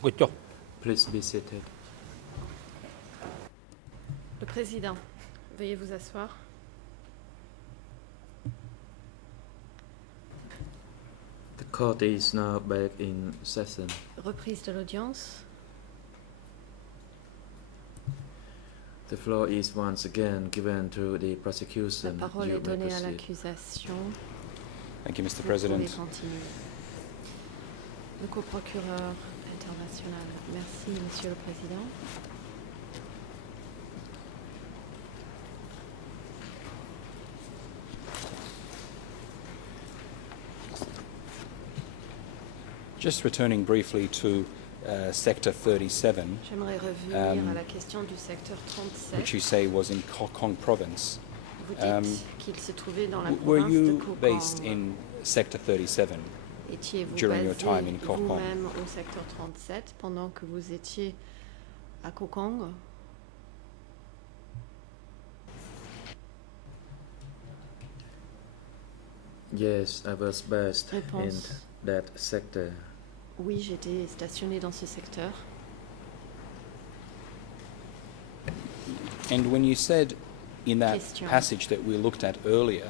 Please be seated. Le président, veuillez vous asseoir. The court is now back in session. Reprise de l'audience. The floor is once again given to the prosecution. La parole You est may donnée à proceed. l'accusation. Thank you, Mr. Vous President. pouvez continuer. Le coprocureur international. Merci, Monsieur le Président. Just returning briefly to Sector 37, J'aimerais revenir à la question du secteur 37. which you say was in Kokong Province. Vous dites qu'il se trouvait dans la Were province de you Kokong. based in Sector 37? Étiez-vous during your basé time in Kokong? vous-même au secteur 37 pendant que vous étiez à Kokong? Yes, I was based in Réponse. that sector. Oui, j'étais stationné dans ce secteur. And when you said in that Question. passage that we looked at earlier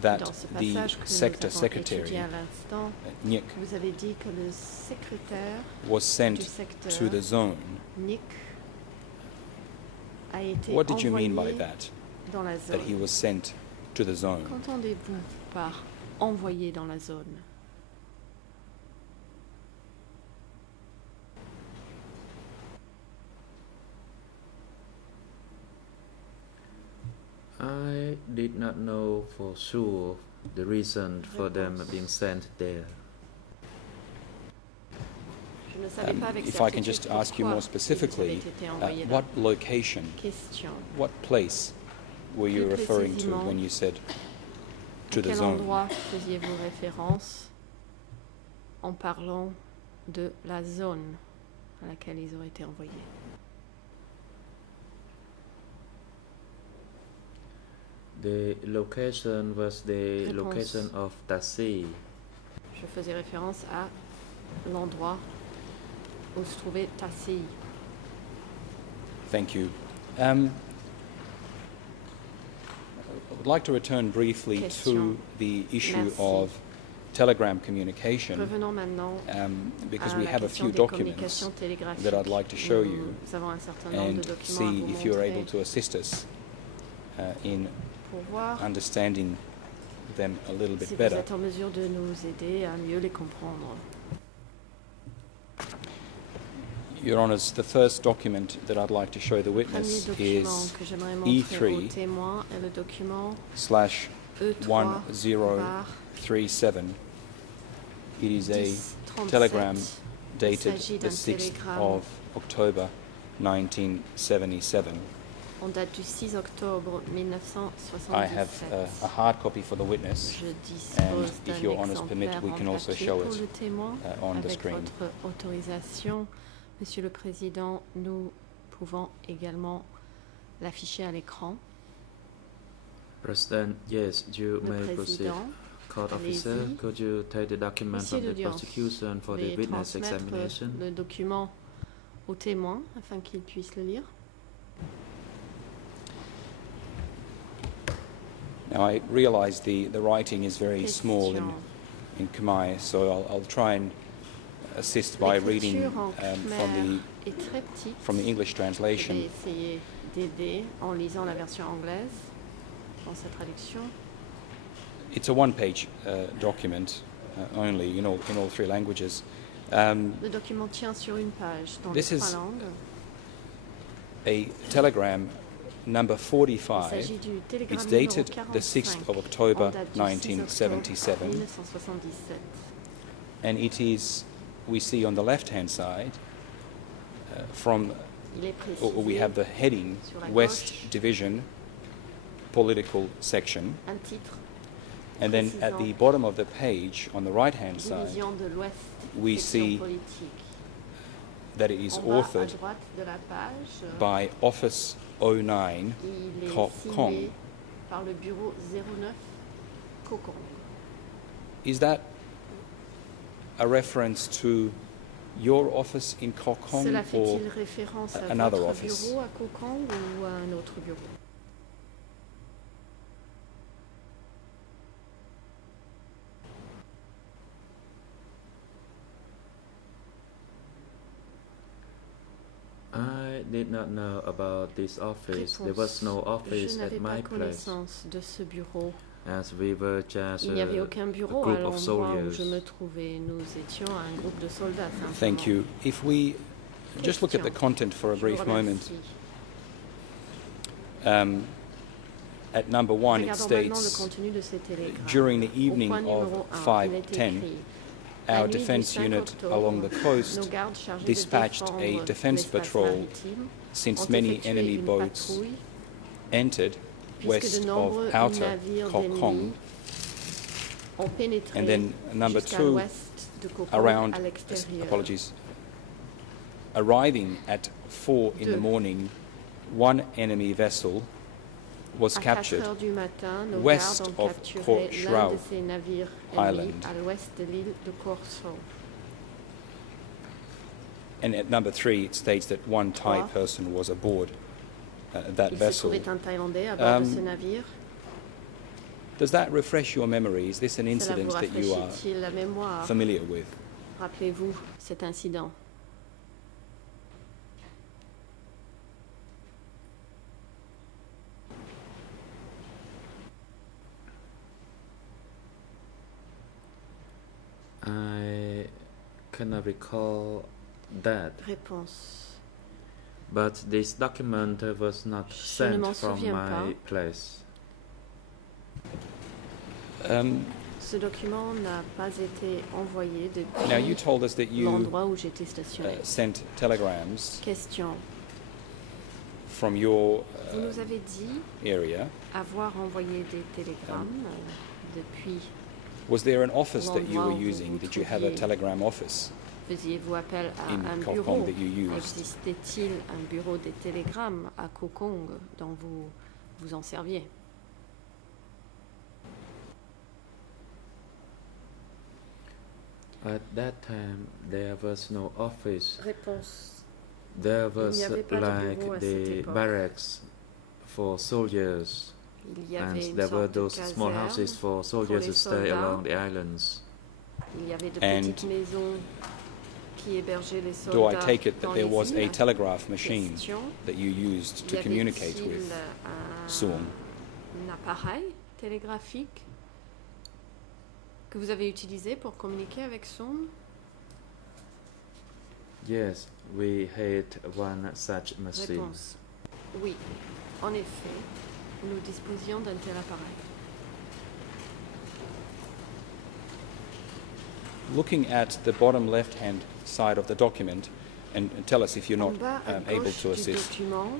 that Dans ce the passage que nous sector avons secretary, étudié à l'instant, Nyik, vous avez dit que le secrétaire was du sent secteur, to the zone, Nick, a été what did you envoyé mean by that? dans la That he zone. was sent to the zone? Qu'entendez-vous par envoyé dans la zone? I did not know for sure the reason for them Réponse. being sent there. Je ne savais pas avec If I can certitude just ask you pourquoi more specifically, ils avaient été envoyés là. what location, Question. what place were you Plus referring to précisément, when you said to À the quel zone? endroit faisiez-vous référence en parlant de la zone à laquelle ils ont été envoyés? The location was the Réponse. location of Tassi. Je faisais référence à l'endroit où se trouvait Tassi. Thank you. I would like to return briefly Question. to the issue Merci. of telegram communication, Revenons maintenant because à we la have a question few des documents communications télégraphiques. that I'd like to show you Nous avons un certain nombre and de documents à see vous if you're montrer able to assist us in pour voir understanding them a little si bit vous better. êtes en mesure de nous aider à mieux les comprendre. Your Honours, the first document that I'd like to show the Le premier witness document is que j'aimerais montrer au E3 témoin est le document slash E3 1037. It is a 1037. telegram Il dated s'agit the d'un 6th télégramme of October 1977. en date du 6 octobre I have 1977. a hard copy for the witness, Je and dispose if d'un your honours permit, exemplaire we en can also papier show pour it le témoin. on the Avec screen. votre autorisation, Monsieur le Président, nous pouvons également l'afficher à l'écran. President, yes, you Le may proceed. Président, Court officer, allez-y. could you take the document Huissier from the d'audience, prosecution for the veuillez witness transmettre examination? le document au témoin afin qu'il puisse le lire. Now, I realise the writing is very small Question. in Khmer, so I'll try and assist by reading L'écriture en khmer est très petite. from the English Je vais translation. essayer d'aider en lisant la version anglaise dans sa traduction. It's a one-page document only in all three languages. Le document tient sur une page dans les This trois is langues. A telegram number Il 45. s'agit du télégramme It's numéro dated 45 the 6th of en October date du 6 octobre 1977, 1977. and it is, we see on the left-hand side, from, Il est or we précisé have the heading, sur la West gauche Division, Political Section, un titre, and then at the précisant bottom of the page, on the right-hand side, Division de l'Ouest, we section see politique. that it is En bas à authored droite de la page, by Office 09, il est Kokong. signé par le bureau 09 Kokong. Is that a reference to your office in Koh Kong Cela or fait-il référence à another votre office? bureau à Koh Kong ou à un autre bureau? I did not know about this office. There was no Réponse. office Je at n'avais pas my place, connaissance de ce bureau. as we were just Il n'y avait aucun bureau group à of l'endroit où soldiers. je me trouvais. Nous étions un groupe de soldats. Thank simplement. you. If we just look at the Question. content for a Je vous brief moment, remercie. at number 1 it Regardons maintenant le states, contenu de ces télégrammes. during the Au evening point numéro of 1, il est 5/10, écrit, la our nuit du defense 5 unit octobre, along the coast nos gardes chargés dispatched de a défendre defense l'espace patrol maritime since ont many effectué enemy une boats patrouille entered puisque west de nombreux of outer navires Koh d'ennemis Kong, ont pénétré and then number jusqu'à 2, l'ouest de Koh Kong, around, à l'extérieur. apologies, arriving at 4 in the Deux. morning, one enemy vessel was À 4 captured heures du matin, nos west gardes ont of capturé Koh l'un de Shrao ces navires ennemis Island. à l'ouest de l'île de Koh Shrao. And at number 3, it states that one Thai Trois. person was aboard that Il se vessel. trouvait un Thaïlandais à bord de ce Um, navire. Does that refresh your memory? Is this an Cela incident vous that you are rafraîchit-il la mémoire? familiar with? Rappelez-vous cet incident. I cannot recall that, Réponse. but this document was not Je ne sent m'en from souviens my pas. place. Ce document n'a pas été envoyé Now, you depuis told us that you l'endroit où j'étais stationné. sent telegrams Question. from your Vous nous avez dit area. avoir envoyé des télégrammes depuis. Was there an office that you L'endroit were où vous using? vous Did you have a trouviez. telegram office Faisiez-vous appel à in un Koh bureau? Kong that you used? Existait-il un bureau des télégrammes à Koh Kong dont vous vous en serviez? At that time, there was no office. Réponse. There Il was n'y avait pas de bureau à like cette the époque. barracks for soldiers, Il y avait and une there were sorte de those small caserne. houses for soldiers les to stay soldats. along the islands. Il y avait de And petites maisons qui hébergeaient les Do I soldats take it dans that there les was a îles. telegraph machine Question. that you used Y to communicate avait-il with un Soong? appareil télégraphique que vous avez utilisé pour communiquer avec Soong? Yes, we had one such machine. Réponse. Oui, en effet, nous disposions d'un tel appareil. Looking at the bottom left-hand side of the document, and tell us if you're En not bas à able gauche to du assist, document,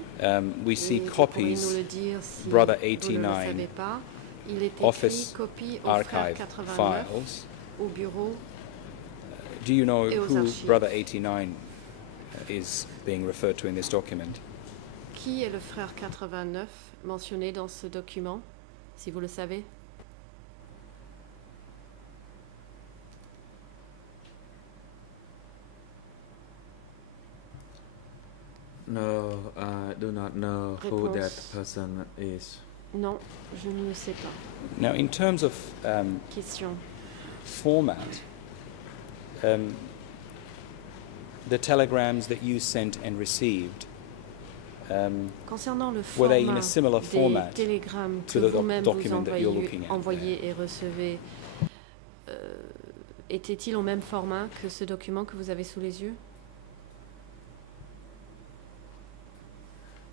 we see et vous pourriez nous copies, le dire si Brother vous ne le 89, savez pas, il est écrit Office copie au frère archive 89 files. au bureau. Do you know Et aux who archives. Brother 89 is being referred to in this document? Qui est le frère 89 mentionné dans ce document, si vous le savez? No, I do not know who that Réponse. person is. Non, je ne le sais pas. Now, in terms of Question. format, the telegrams that you sent and received, Concernant le were they in format a similar des format télégrammes que to the vous-même vous document that you're looking at envoyez et recevez, était-il au même format que ce document que vous avez sous les yeux?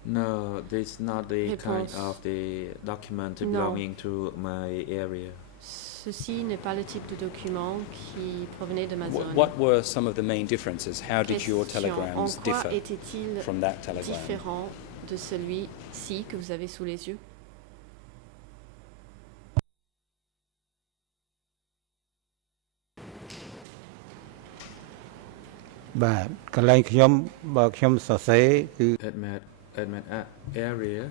No, this is not the kind Réponse. of the document No. belonging to my area. Ceci n'est pas le type de document qui provenait de ma zone. what were some of the main differences? How did your Question. telegrams En quoi differ était-il from that telegram? différent de celui-ci que vous avez sous les yeux? Bah, កន្លែងខ្ញុំបើខ្ញុំសរសេរគឺ At my area,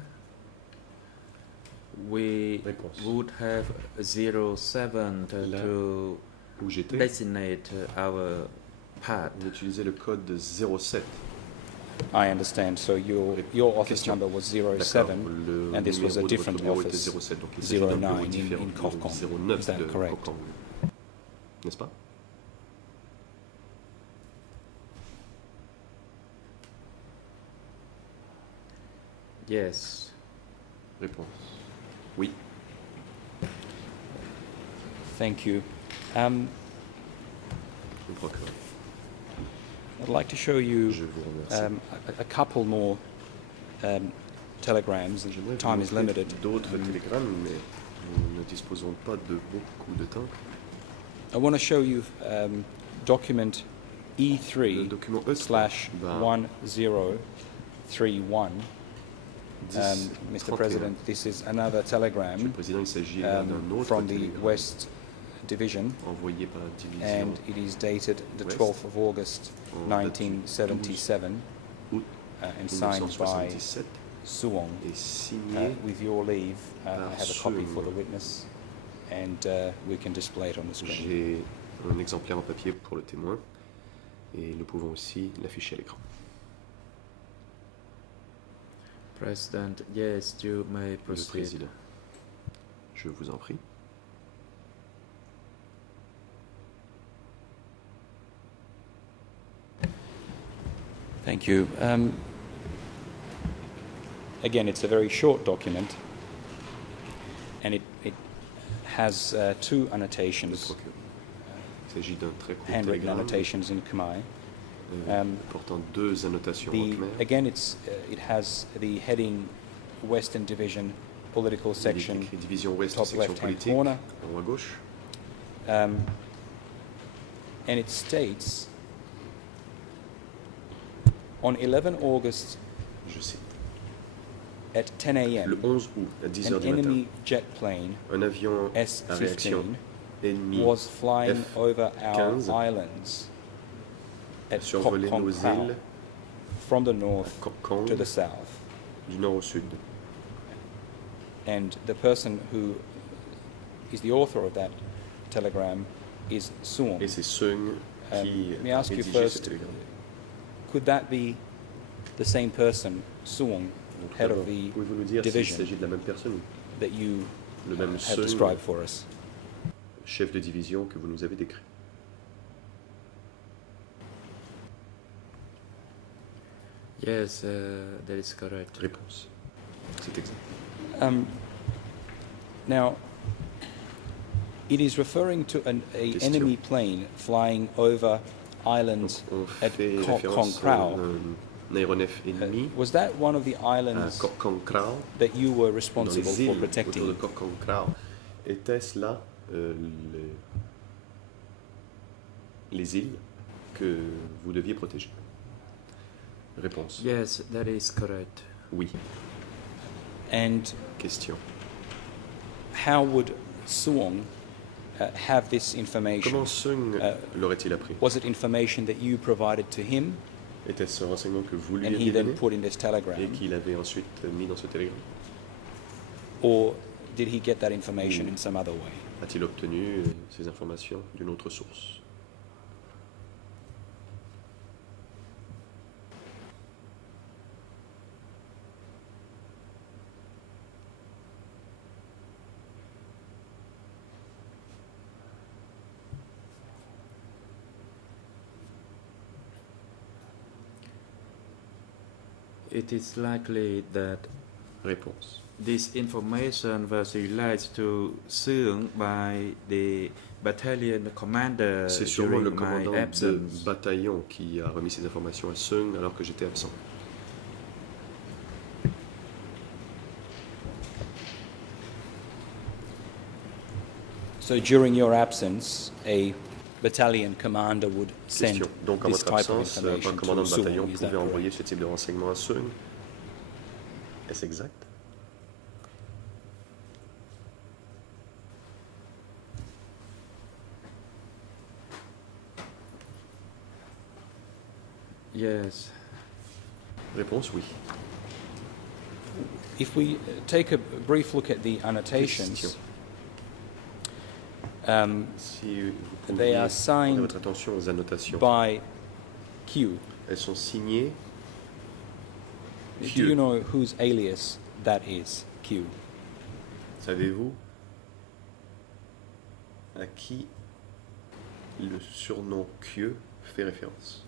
we Réponse. would have 07 Là to où j'étais, designate our pad. Vous utilisez le code 07. I understand. So your office Question. number was D'accord. 07, Le and this was a numéro de votre different bureau était office, 07, donc il s'agit d'un bureau 09 différent, in le Kokong. 09 Is that de correct? Kokong. N'est-ce pas? Yes. Réponse. Oui. Thank you. Le procureur. I'd like to show you Je vous remercie. a couple more telegrams. J'aimerais Time vous is montrer limited. d'autres télégrammes, mais nous ne disposons pas de beaucoup de temps. I want to show you document Le E3 document E3 slash va 1031. 10, Mr. 31. President, this is another Monsieur le telegram Président, il s'agit là d'un autre from the télégramme West Division, envoyé par la division and it is dated the West. 12th of August En date du 1977 août and signed by 1977 Suong. et signé With your leave, I have a copy Suong. for the witness, and we can display it on the screen. J'ai un exemplaire en papier pour le témoin et nous pouvons aussi l'afficher à l'écran. President, yes, you may Le proceed. Président, je vous en prie. Thank you. Again, it's a very short document, and it has two Le annotations, procureur. Il s'agit d'un très court handwritten télégramme annotations in Khmer. portant deux annotations en khmer. Again, it has the heading Western Division Political Il est Section, écrit Division Ouest, top section left-hand politique, corner. en haut à gauche. And it states, on 11 August Je cite. at 10 Le a.m., 11 août à 10 an h du matin, enemy jet plane un avion à réaction S-15 ennemi was flying over our F-15 islands at survolait Kok nos Kong Krao, îles from the à north Koh Kong, to the south. du nord au sud. And the person who is the author of that telegram is Suong. Et c'est Sung qui let me a ask you rédigé ce first, télégramme. could that be the same person, Suong, Donc, head d'abord, of the pouvez-vous nous dire s'il division s'agit de la même personne, that you le même have Sung, described for us? chef de division que vous nous avez décrit? Yes, that is correct. Réponse. C'est exact. Now, it is referring to a Question. enemy plane flying over Donc, islands on at fait Kok Kong référence à Krao. un aéronef ennemi Was that one of the à islands Koh Kong Krao, that you were dans responsible les for îles autour de protecting? Koh Kong Krao. Était-ce là les îles que vous deviez protéger? Réponse. Yes, that is correct. Oui. And Question. how would Suong have this information? Comment Sung l'aurait-il appris? Was it information that you provided to him Était-ce un renseignement que vous lui and he aviez then donné put in this et telegram? qu'il avait ensuite mis dans ce télégramme? Or did he get that information in some other way? A-t-il obtenu ces informations d'une autre source? It is likely that Réponse. this information was relayed to Seung by the battalion commander C'est sûrement le during commandant my de absence. bataillon qui a remis ces informations à Sung alors que j'étais absent. So during your absence, a battalion commander would send Question. Donc, en this votre type of absence, un information commandant to de bataillon Suong. Is that pouvait envoyer correct? ce type de renseignement à Sung. Est-ce exact? Yes. Réponse oui. If we take a brief look at the annotations, Question. Si vous They pouviez are signed porter votre attention aux annotations by Q. Elles sont signées Do Q. you know whose alias that is, Q? Savez-vous à qui le surnom Q fait référence?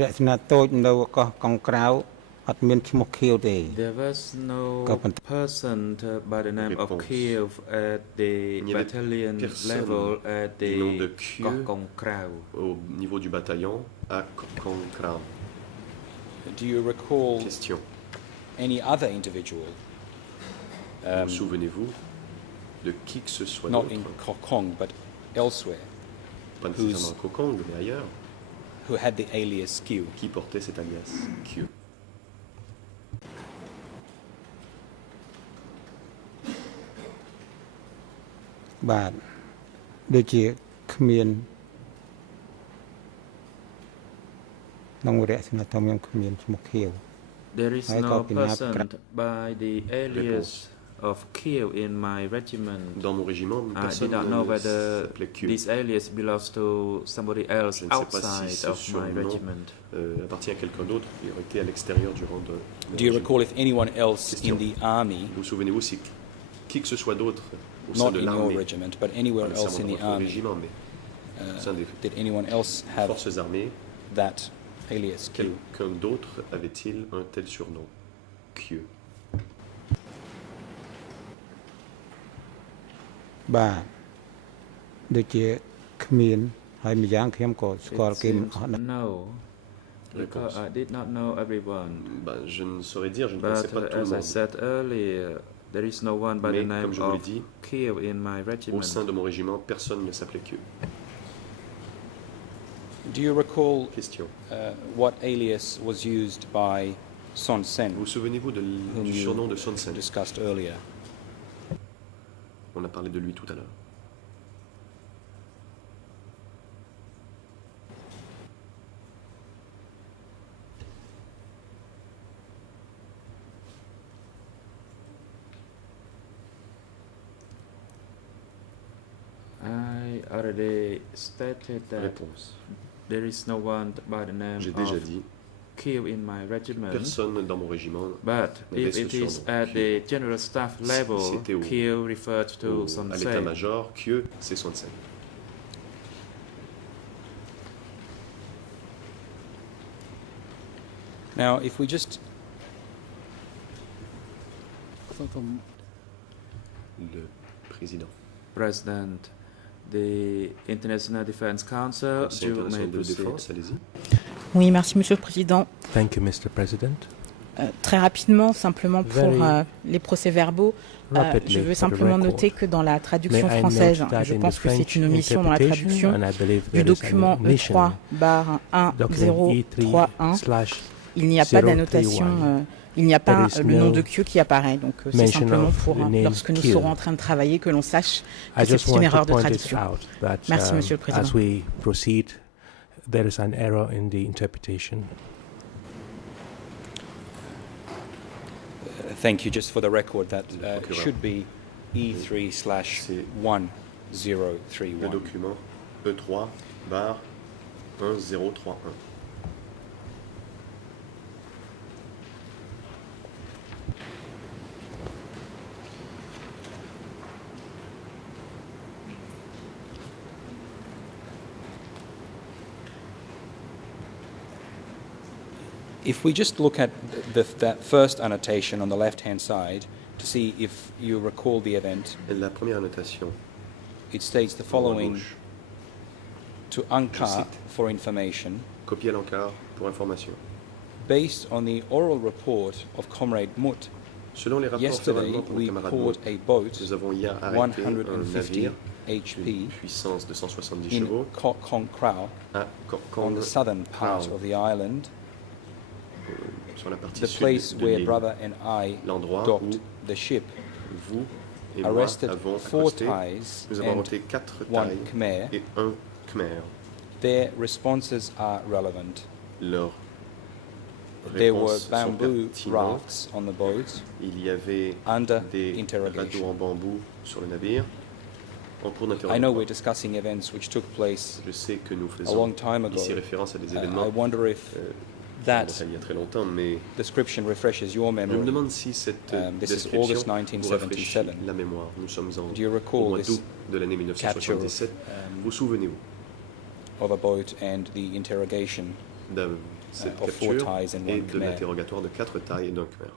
រចនាតូចនៅកោះកុងក្រៅអត់មានឈ្មោះខៀវទេ There was no Kapan- person by the name of Réponse. Kiev at the Il n'y avait battalion personne level at du nom de the Kiev. Kokong Krau. Au niveau du bataillon à Kokong-Krao. Do you recall Question. any other individual, Vous souvenez-vous de qui que ce soit not d'autre, in Kokong but elsewhere, pas nécessairement à Kokong, mais ailleurs, who had the alias Q? qui portait cet alias Q? បាទដូចជាគ្មានក្នុងរចនាធម្មខ្ញុំគ្មានឈ្មោះខៀវ There is Hai no kau pindah person by the alias of Kiev in my regiment. Dans mon régiment, I did personne not know ne whether s'appelait Q. this alias belongs to somebody else Je ne sais pas si outside ce of my surnom regiment. Appartient à quelqu'un d'autre qui aurait été à l'extérieur du rang de. Do you recall if anyone else in Question. the army, Vous souvenez-vous si qui que ce soit d'autre au sein not de in your l'armée, regiment, but pas anywhere else in nécessairement the dans votre army, régiment, mais au sein des did anyone else have forces armées, that alias Q? quelqu'un d'autre avait-il un tel surnom? Q. បាទដូចជាគ្មានហើយម្យ៉ាងខ្ញុំក៏ស្គាល់ It គេមិន seems អស់ដែរ no, because I did not know everyone. Ben, je ne saurais dire, je ne connaissais But pas tout as le I monde. said earlier, there is no one by the Mais name comme je vous l'ai of dit, Kiev in my au sein regiment. de mon régiment, personne ne s'appelait Q. Do you recall Question. what alias was used by Son Sen, Vous souvenez-vous whom du you surnom de Son Sen? discussed earlier? On a parlé de lui tout à l'heure. I already stated that Réponse. there is no one by the name J'ai déjà of dit, Kiev in my regiment. personne dans mon régiment. But n'avait if ce it is surnom, at Kiev. the general staff level, c'était au- Kiev referred to Son À Sen. l'état-major, Q, c'est Son Sen. Now, if we just Le président. President, the International Defense Council, Conseil you may international de proceed. défense, allez-y. Oui, merci Monsieur le Président. Thank you, Mr. President. Très rapidement, simplement pour Very les procès-verbaux, Rapidly, je veux for the simplement record, noter que dans la may traduction I française, note that je in the pense que c'est French une omission dans la interpretation, traduction and I believe du there is an document omission, document E3-1-031, E3/031, il n'y a pas d'annotation, il n'y a pas There is le nom no de Q qui apparaît. Donc c'est mention simplement of pour, the name lorsque nous Q. serons en train de travailler, que l'on sache I que just c'est une want erreur to de point it traduction. out that Merci, Monsieur le Président. as we proceed, there is an error in the interpretation. thank you. Just for the record, that Procureur. should be C'est- E3/1031. Le document E3 bar 1031. If we just look at that first annotation on the left-hand side to see if you recall the event, Et la première annotation, it states the en haut à following: gauche, to Je Ankara cite. for information, copie à l'encart pour information. based on the oral report of Comrade Mut, Selon les rapports yesterday oralement pour le we camarade caught Mout, a boat nous avons hier arrêté un 150 navire HP d'une puissance de 170 in chevaux Kokong Krao à on Kokong, the southern part Krao, of the island, sur la partie the sud place de where l'île, brother and I l'endroit où docked the ship, vous et moi arrested avons 4 accosté. Thais Nous avons and arrêté 4 1 Thaïs Khmer. et 1 Khmer. Their responses are relevant. Leurs There were réponses sont bamboo pertinentes. rafts on the boat Il y avait under des interrogation. radeaux en bambou sur le navire. En cours I know d'interrogatoire, we're discussing events which took place je sais que nous a faisons long time ago. ici référence à des I événements wonder if en that Bretagne il y a très longtemps, mais description refreshes your je me memory. demande si cette This is description August vous rafraîchit 1977. la mémoire. Nous sommes Do you au recall mois this d'août de l'année capture 1977. Vous souvenez-vous of a boat and the interrogation de cette of four capture ties and et one de Khmer? l'interrogatoire de 4 tailles et d'un Khmer?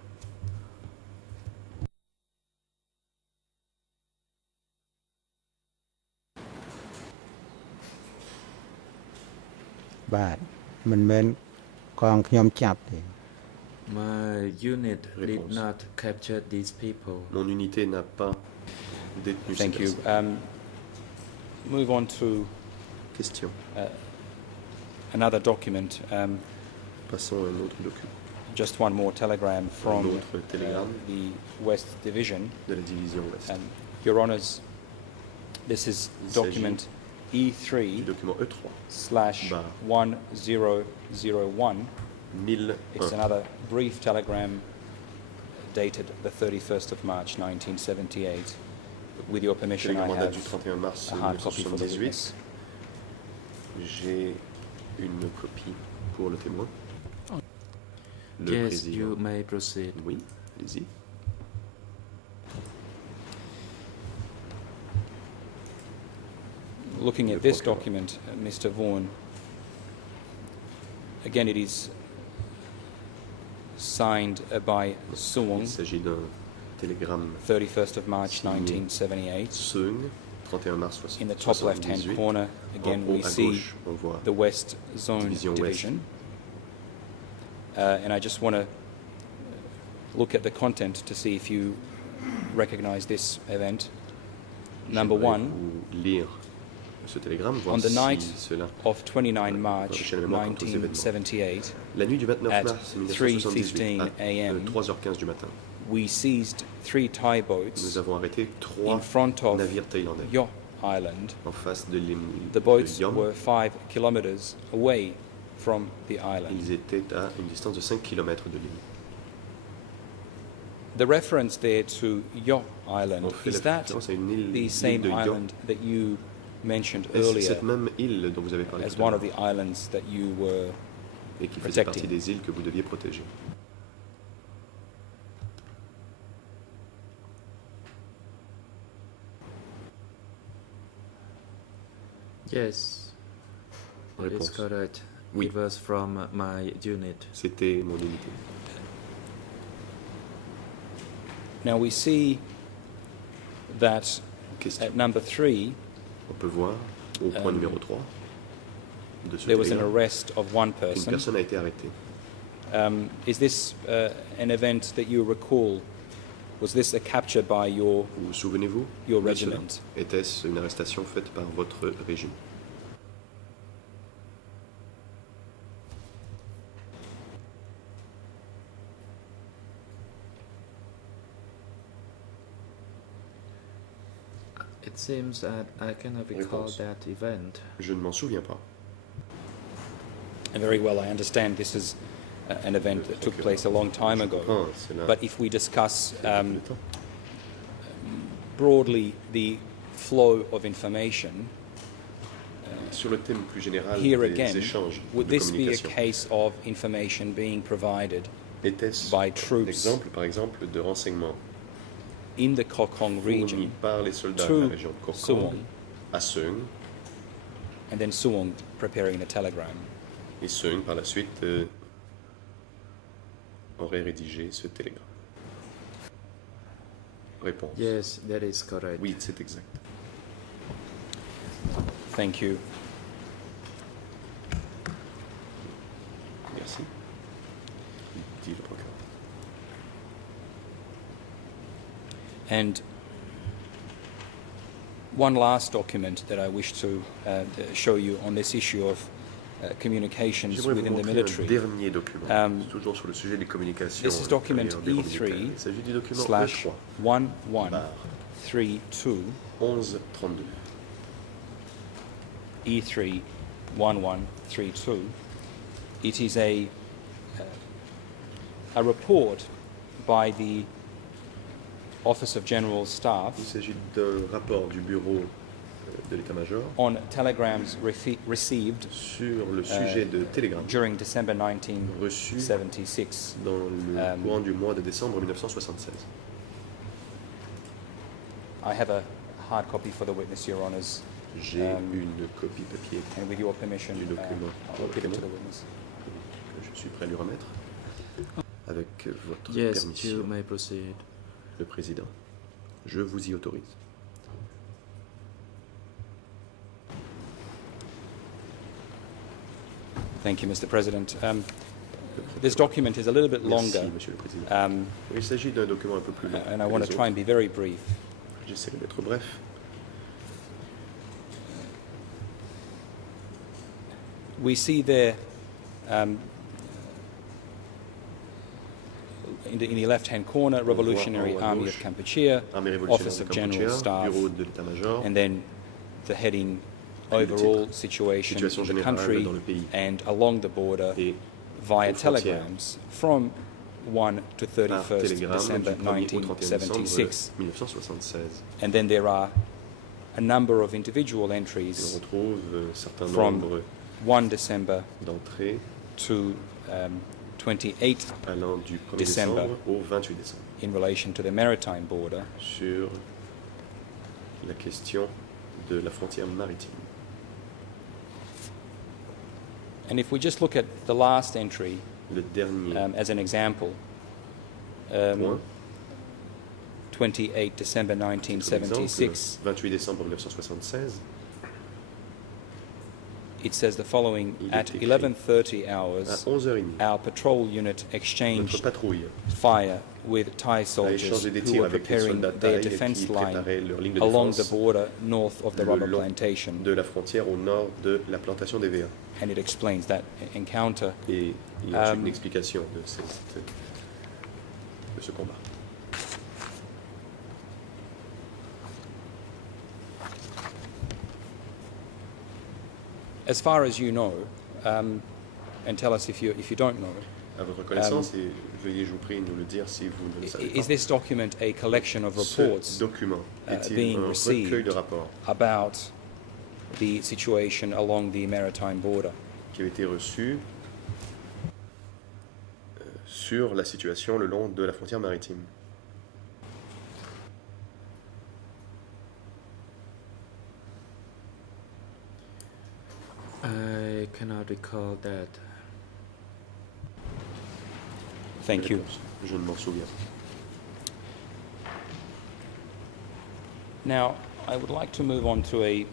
បាទមិនមែនកងខ្ញុំចាប់ទេ My unit did Réponse. not capture these people. Mon unité n'a pas détenu ces Thank you. personnes. Move on to Question. another document. Passons à un autre document Just one more telegram from autre télégramme. the West Division. de la division Ouest. Your Honours, this is Il document Du E3 document E3, slash Bar. 1001. 1001. It's another brief telegram dated the 31st of March 1978. With your permission, I Télégramme en date du have 31 mars a hard copy for the 1978. witness. J'ai une copie pour le témoin. Le Yes, président. you may proceed. Oui, allez-y. Looking Le at this procureur. document, Mr. Vaughan, again it is signed by Il Suwon, s'agit d'un télégramme 31st of March Signé. 1978. Seung, 31 mars In the top left-hand 78. corner, again En haut we à see gauche, on voit the West Zone Division Ouest. Division. And I just want to look at the content to see if you recognize this event. Number J'aimerais one, vous lire ce télégramme, voir on the si night cela... of 29 March Rafraîchir la mémoire quant aux événements. 1978, La nuit du 29 at mars 1978, 3:15 à a.m., 3h15 du matin, we seized 3 Thai nous boats avons arrêté in 3 front of navires thaïlandais Yo Island. en face de l'île The boats de Yom. were 5 kilometers away from the island. Ils étaient à une distance de 5 km de l'île. The reference there to Yo Island, On fait is la that référence à une île, the l'île same de Yom. island that you mentioned Est-ce earlier cette même île dont vous avez parlé as tout à one of l'heure the islands that you were et qui faisait protecting? partie des îles que vous deviez protéger? Yes, that is Réponse. correct. Oui. It was from my unit. C'était mon unité. Now we see that Question. at number 3 On peut voir au point numéro 3 de ce there was an télégramme arrest of one qu'une person. personne a été arrêtée. Is this an event that you recall? Was this a capture by your Vous souvenez-vous Your de cela? regiment. Était-ce une arrestation faite par votre régime? It seems that I cannot recall Réponse. that event. Je ne m'en souviens pas. very well? I understand this is an event that took place a long time Je ago. comprends, cela But if we discuss fait beaucoup de temps. broadly the flow of information, Sur le thème plus général here des again, échanges would de this be a communication, case of information being provided était-ce by troops l'exemple, par exemple, de renseignements in the Kokong fournis region par les soldats de to la région de Kokong Suwon, à Seung, and then Suwon preparing a telegram? et Seung, par la suite, aurait rédigé ce télégramme? Réponse. Yes, that is correct. Oui, c'est exact. Thank you. Merci. Dit le procureur. And one last document that I wish to show you on this issue of communications J'aimerais vous within the montrer un military. dernier document, toujours sur le sujet des communications. This is document intérieures des E3 militaires. Il s'agit du document slash E3, 1132 1132. E3 1132. It is a report by the Office of General Il Staff s'agit d'un rapport du bureau de l'état-major on telegrams received sur le sujet de télégrammes during December reçus 1976. dans le courant du mois de décembre 1976. I have a hard copy for the witness, Your Honours, J'ai une copie papier and with your permission, du document I'll give it to the witness. que je suis prêt à lui remettre. Avec votre Yes, permission, you may proceed. le président, je vous y autorise. Thank you, Mr. President. This document is a little bit Merci, longer, Monsieur le Président. um, Il s'agit d'un document un peu plus long. and I que want les to try and autres. be very brief. J'essaierai d'être bref. We see there, in the left-hand corner, Revolutionary en haut à Army gauche, of Kampuchea, Armée Office révolutionnaire of de General Kampuchea, Staff, Bureau de l'état-major, and then the heading le overall titre, situation situation in the générale country dans le pays and along the border et via aux frontières. telegrams from 1 to par 31st télégramme December du 1er au 31 décembre 1976. 1976. And then there are a number of individual On entries retrouve un certain From nombre 1 December d'entrées to 28 allant du 1er Décembre. décembre au 28 décembre in relation to the maritime border. sur la question de la frontière maritime. And if we just look at the last entry Le dernier as an example, point, 28 December titre d'exemple, 1976, 28 décembre 1976, it says the following: Il at est écrit, 11:30 à hours, 11h30, our patrol unit notre exchanged patrouille fire with Thai a soldiers échangé des who tirs were avec les preparing soldats their thaïs defense qui line préparaient leur ligne de along the défense border north of the le rubber long plantation. de la frontière au nord de la plantation des VA. And it explains that encounter. Et il y a Um, une explication de ce combat. As far as you know, and tell us if you don't know, À votre connaissance, et veuillez, je vous prie, nous le dire si vous ne le savez is pas. this document a collection of Ce reports document est-il being un received recueil de rapports about the situation along the maritime border? qui a été reçu sur la situation le long de la frontière maritime? I cannot recall that. Thank you. Je ne m'en souviens. Now, I would like to move on to a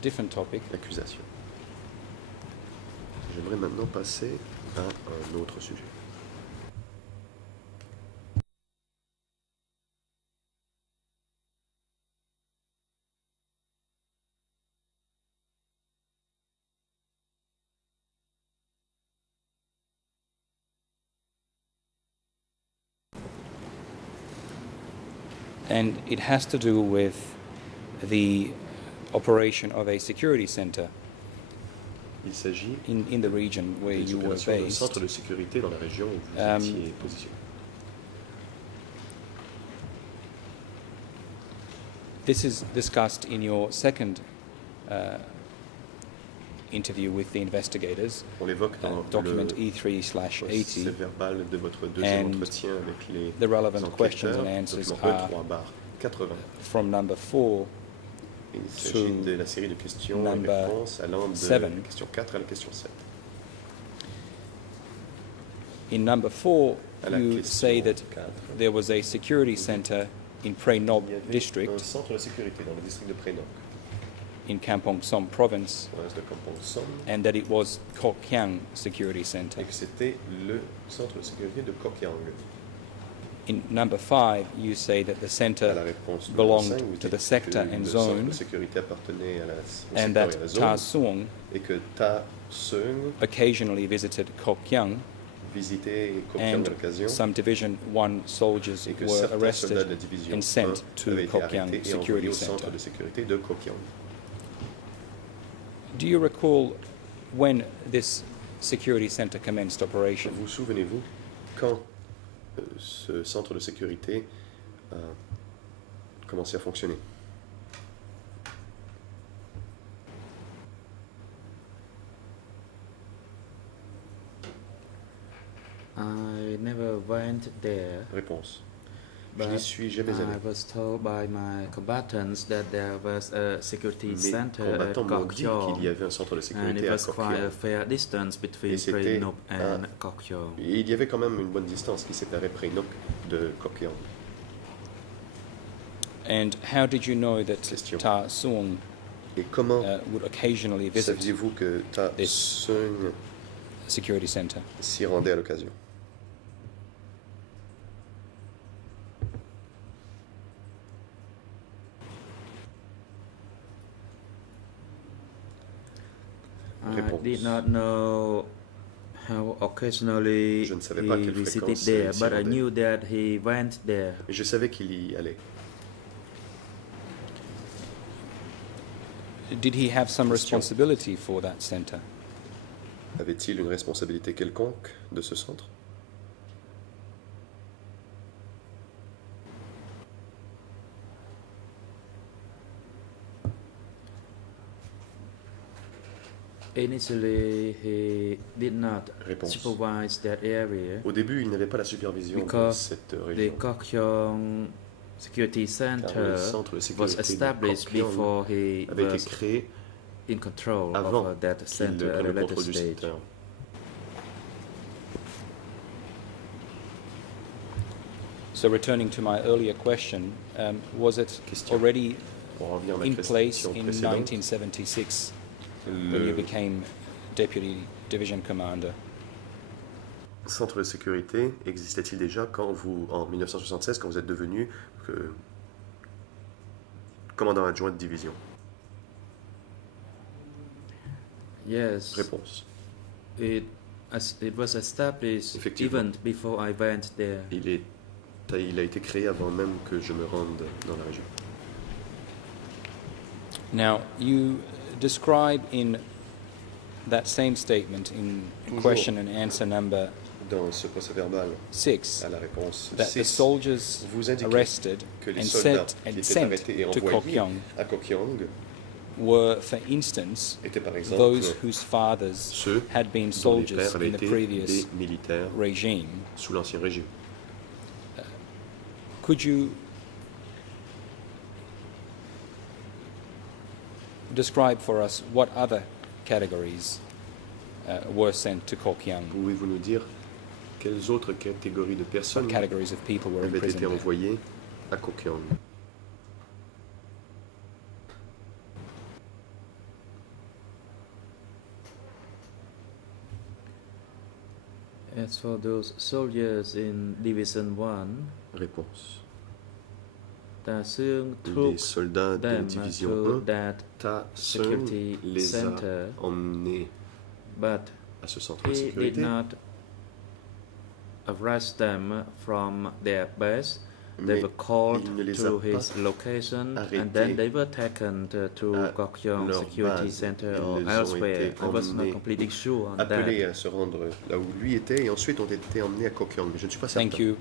different topic. L'accusation. J'aimerais maintenant passer à un autre sujet. And it has to do with the operation of a security center Il s'agit in the region where des you were opérations d'un based. centre de sécurité dans la région où vous étiez positionné. This is discussed in your second interview with the investigators, On l'évoque dans document le E3/80. procès-verbal de votre deuxième And entretien avec les the relevant questions enquêteurs, and answers document are E3/80. from number 4 Il s'agit to de la série de questions et number réponses allant de 7. la question 4 à la question 7. In number 4, À la you question say that 4, there was a security center in Prey Nob il y avait un district centre de sécurité dans le district de Prénoc, in Kampong Som province, province de Kampong Som, and that it was Kok Kiang Security Center. et que c'était le centre de sécurité de Kok Yang. In number 5, you say that the À la center réponse numéro belonged 5, vous to the dites sector que and le centre zone de sécurité appartenait à au and secteur that et à la Ta zone, Suong et que Ta Seung occasionally visited Kok Kiang, visitait Kok Yang à and l'occasion, some Division 1 soldiers et que were certains soldats de la arrested division and sent 1 to avaient été Kok Yang arrêtés et envoyés Security au centre Center. de sécurité de Kok Yang. Do you recall when this security center commenced operation? Vous souvenez-vous quand ce centre de sécurité a commencé à fonctionner? I never went there, Réponse. Je n'y but suis jamais I allé. was told by my combatants that there was a security Mes center at combattants m'ont dit qu'il y Kokkyong, avait un centre de and sécurité it à was quite a Kokkyong. fair distance between Et c'était Prey Nup and Kokkyong. Et il y avait quand même une bonne distance qui séparait Prey-Nup de Kokkyong. And how did you know that Question. Ta Sung Et comment would occasionally visit saviez-vous que Ta this- Sung a security center? s'y rendait à l'occasion? I Réponse. did not know how occasionally Je ne savais pas he quelle visited fréquence there, il s'y but I rendait. knew that he went there. Et je savais qu'il y allait. Did he have some Question. responsibility for that center? Avait-il une responsabilité quelconque de ce centre? Initially, he did not Réponse. supervise that area. Au début, il n'avait pas la supervision de Because cette The région. Kokkyong Security Car le Center centre de was sécurité de established Kokkyong before he avait été was créé in control avant of that qu'il center at prenne a le later contrôle du stage. secteur. So returning to my earlier question, was it Question. already Pour en revenir à ma in place question in précédente, 1976 when you le became deputy division commander? centre de sécurité existait-il déjà en 1976, quand vous êtes devenu commandant adjoint de division? Yes, Réponse. it was established Effectivement. even before I went there. Il a été créé avant même que je me rende dans la région. Now, you describe in that same statement in Toujours. question and answer number Dans ce procès-verbal, 6 à la réponse that the 6, soldiers vous indiquez arrested que les and soldats sent, qui and étaient sent arrêtés et to envoyés Kokkyong à Kokkyong were, for instance, étaient par exemple those whose fathers ceux had been dont les soldiers pères avaient in the été previous des militaires regime. sous l'Ancien Régime. Could you describe for us what other categories were sent to Kokkyong? Pouvez-vous nous dire quelles autres catégories de What personnes categories of people were avaient imprisoned été there? envoyées à Kokkyong? As for those soldiers in Division 1, Réponse. Ta Seung Les took soldats de them division to 1, that Ta Seung security les a center, emmenés but à ce centre de he did sécurité, not arrest them from their base. They mais were called il ne les to a his pas location, arrêtés and then they were taken to à Kokkyong leur Security base. Center Ils or ont elsewhere. été I was not emmenés, completely sure on appelés that. à se rendre là où lui était, et ensuite ont été emmenés à Kokkyong. Mais je ne suis pas certain. Thank you.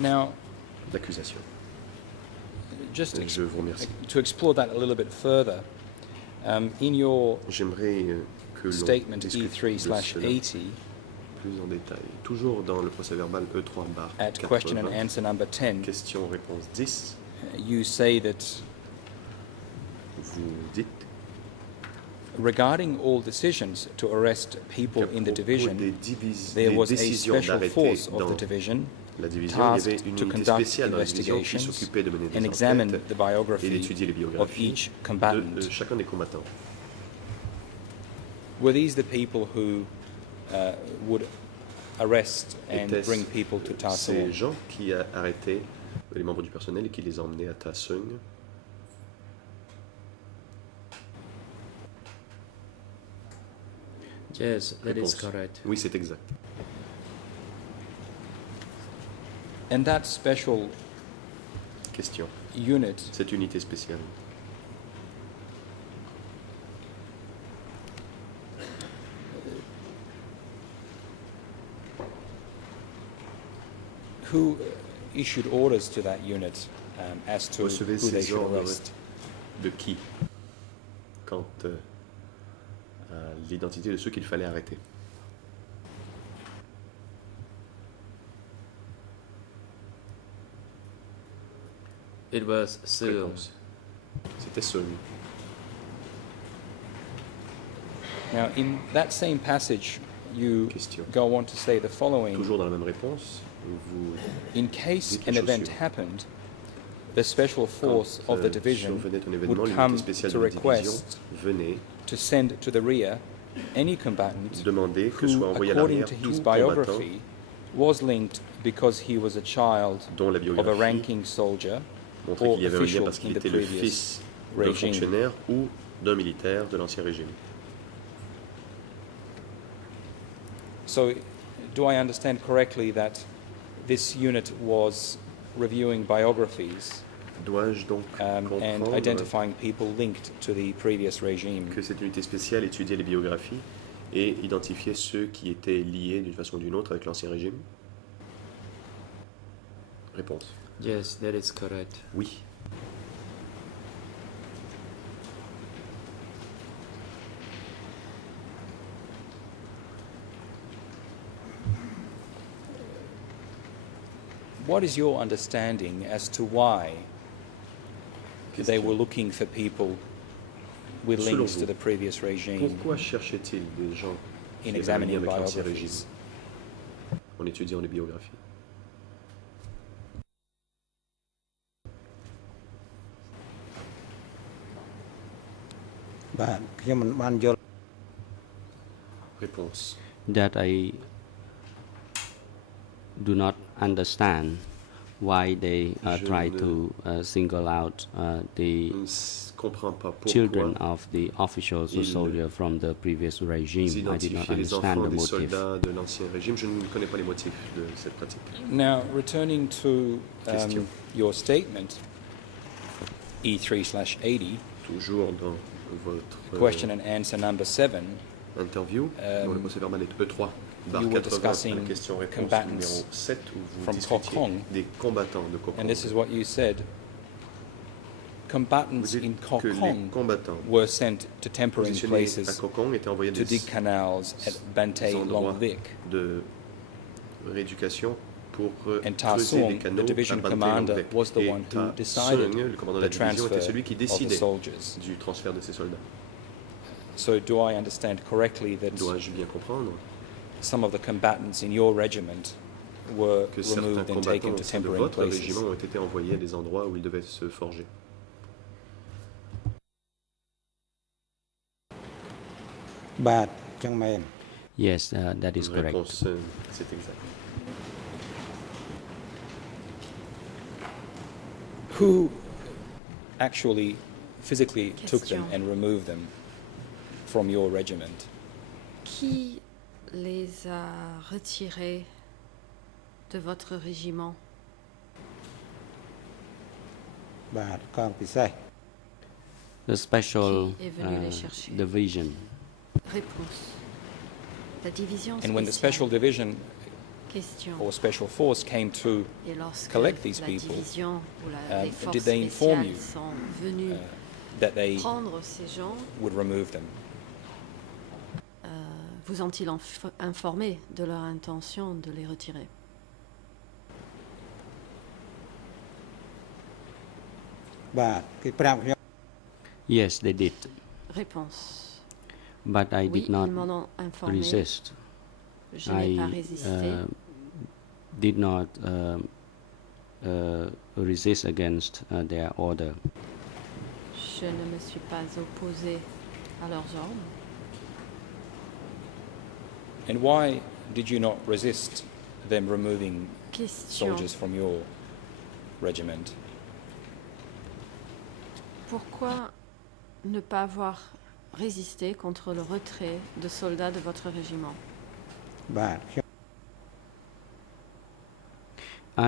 Now, L'accusation. just Je vous remercie. to explore that a little bit further, in your J'aimerais que l'on statement discute de cela E3/80 plus en détail. Toujours dans le procès-verbal E3/80. at question and answer number 10, Question-réponse 10. you say that Vous dites regarding all decisions to arrest people qu'à in the propos division, des there des was a décisions special d'arrêter force of dans the division la division, il y avait tasked une to unité conduct spéciale dans la division qui investigations s'occupait de mener and des examine enquêtes the et biography d'étudier les of biographies each combatant. de chacun des combattants. Were these the people who would arrest and Étaient-ce bring people to Ta ces Sung? gens qui arrêtaient les membres du personnel et qui les emmenaient à Ta Seung? Yes, that is Réponse. correct. Oui, c'est exact. And that special Question. unit Cette unité spéciale, who issued orders to that unit as to recevait who they ces should ordres arrest? de qui quant l'identité de ceux qu'il fallait arrêter. It was Seung. Réponse. C'était Seung. Now, in that same passage, you Question. go on to say the following. Toujours dans la même réponse, vous In case dites an les event chaussures. happened, the special force Quand of the division survenait un événement, would l'unité come spéciale to de la division request venait to send to the rear any combatant demander que who, soit envoyé à according l'arrière to tout his combattant biography, was linked because he was a child dont la of a biographie ranking soldier montrait or qu'il y avait un lien official parce qu'il in the était le previous fils d'un regime. fonctionnaire ou d'un militaire de l'ancien régime. So, do I understand correctly that this unit was reviewing biographies Dois-je donc and comprendre identifying people linked to the previous regime? que cette unité spéciale étudiait les biographies et identifiait ceux qui étaient liés d'une façon ou d'une autre avec l'ancien régime? Réponse. Yes, that is correct. Oui. What is your understanding as to why they were looking for people with Selon links to vous, the previous regime Pourquoi cherchait-il des gens qui in avaient un lien examining avec l'ancien régime biographies? en étudiant les biographies?បាទខ្ញុំមិនបានយល់ Réponse. That I do not understand why they Je try ne- to single out the Je ne comprends pas children pourquoi of the officials or ils soldiers from the previous regime. I did not identifier les understand enfants the des motive. soldats de l'ancien régime. Je ne connais pas les motifs de cette pratique. Now, returning to Question. your statement, E3/80, Toujours dans votre question and answer number 7, interview, dont le procès verbal est E3, barre you were 80, discussing la question-réponse combatants numéro 7, où vous from discutiez Kokong. des combattants de Kokong. and this is what you said. Vous Combatants dites in que les Kokong combattants were sent to tempering positionnés à places Kokong étaient envoyés to dig des canals at Bantay endroits Longvik. de rééducation pour And creuser des Tasung, the canaux division à Bantay commander, Longvik. was the Et one who decided Tasung, le commandant de the la division, était transfer celui qui of the décidait soldiers. du transfert de ces soldats. So do I understand correctly that Dois-je bien comprendre some of the combatants in your regiment were que certains removed and taken combattants to au sein de tempering votre places? régiment ont été envoyés à des endroits où ils devaient se forger?បាទចឹងមែន Yes, that is correct. Réponse, c'est exact. Who actually physically took them Question. and removed them from your regiment? Qui les a retirés de votre régiment? បាទកងពិសេស The special Qui est venu les chercher? division. Réponse. La division And when the spéciale. special division Question. or special force came to Et lorsque collect these la people, division ou les did forces they inform spéciales you, sont venues that they prendre ces gens, would remove them? vous ont-ils informé de leur intention de les retirer?បាទគេប្រាប់ខ្ញុំ Yes, they did. Réponse. But I Oui, did ils not m'en ont informé. resist. Je n'ai pas I résisté. did not resist against their order. Je ne me suis pas opposé à leurs ordres. And why did you not resist them removing Question. soldiers from your regiment? Pourquoi ne pas avoir résisté contre le retrait de soldats de votre régiment? បាទខ្ញុំ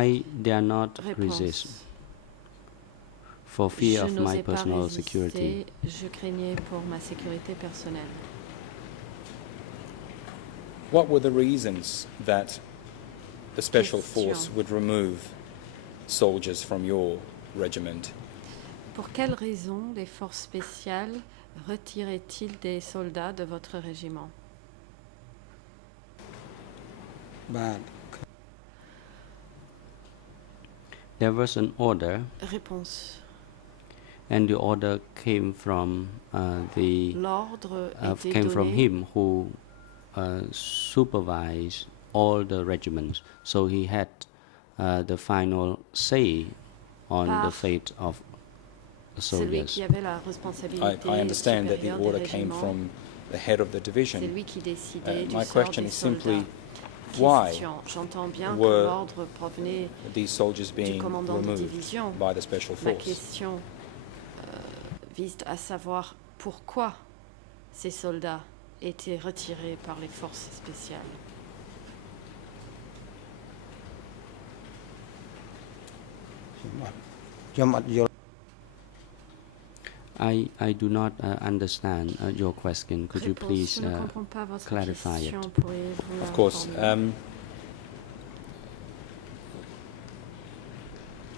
I dare not Réponse. resist for fear Je of my n'osais pas personal résister, security. je craignais pour ma sécurité personnelle. What were the reasons that the special Question. force would remove soldiers from your regiment? Pour quelles raisons les forces spéciales retirait-il des soldats de votre régiment? បាទ There was an order, Réponse. and the order came from L'ordre était came from donné him who supervised all the regiments. So he had the final say on the Par fate of the celui soldiers. qui avait la responsabilité I understand that the supérieure des order came régiments. from the head of the C'est division. lui qui décidait du My sort question des is simply, soldats. why Question. J'entends bien que were l'ordre provenait these soldiers du being commandant de removed division. by the special Ma force? question vise à savoir pourquoi ces soldats étaient retirés par les forces spéciales. I do not understand your question. Could you Réponse. please Je ne comprends pas votre clarify it? question. Pourriez-vous Of course. l'informer?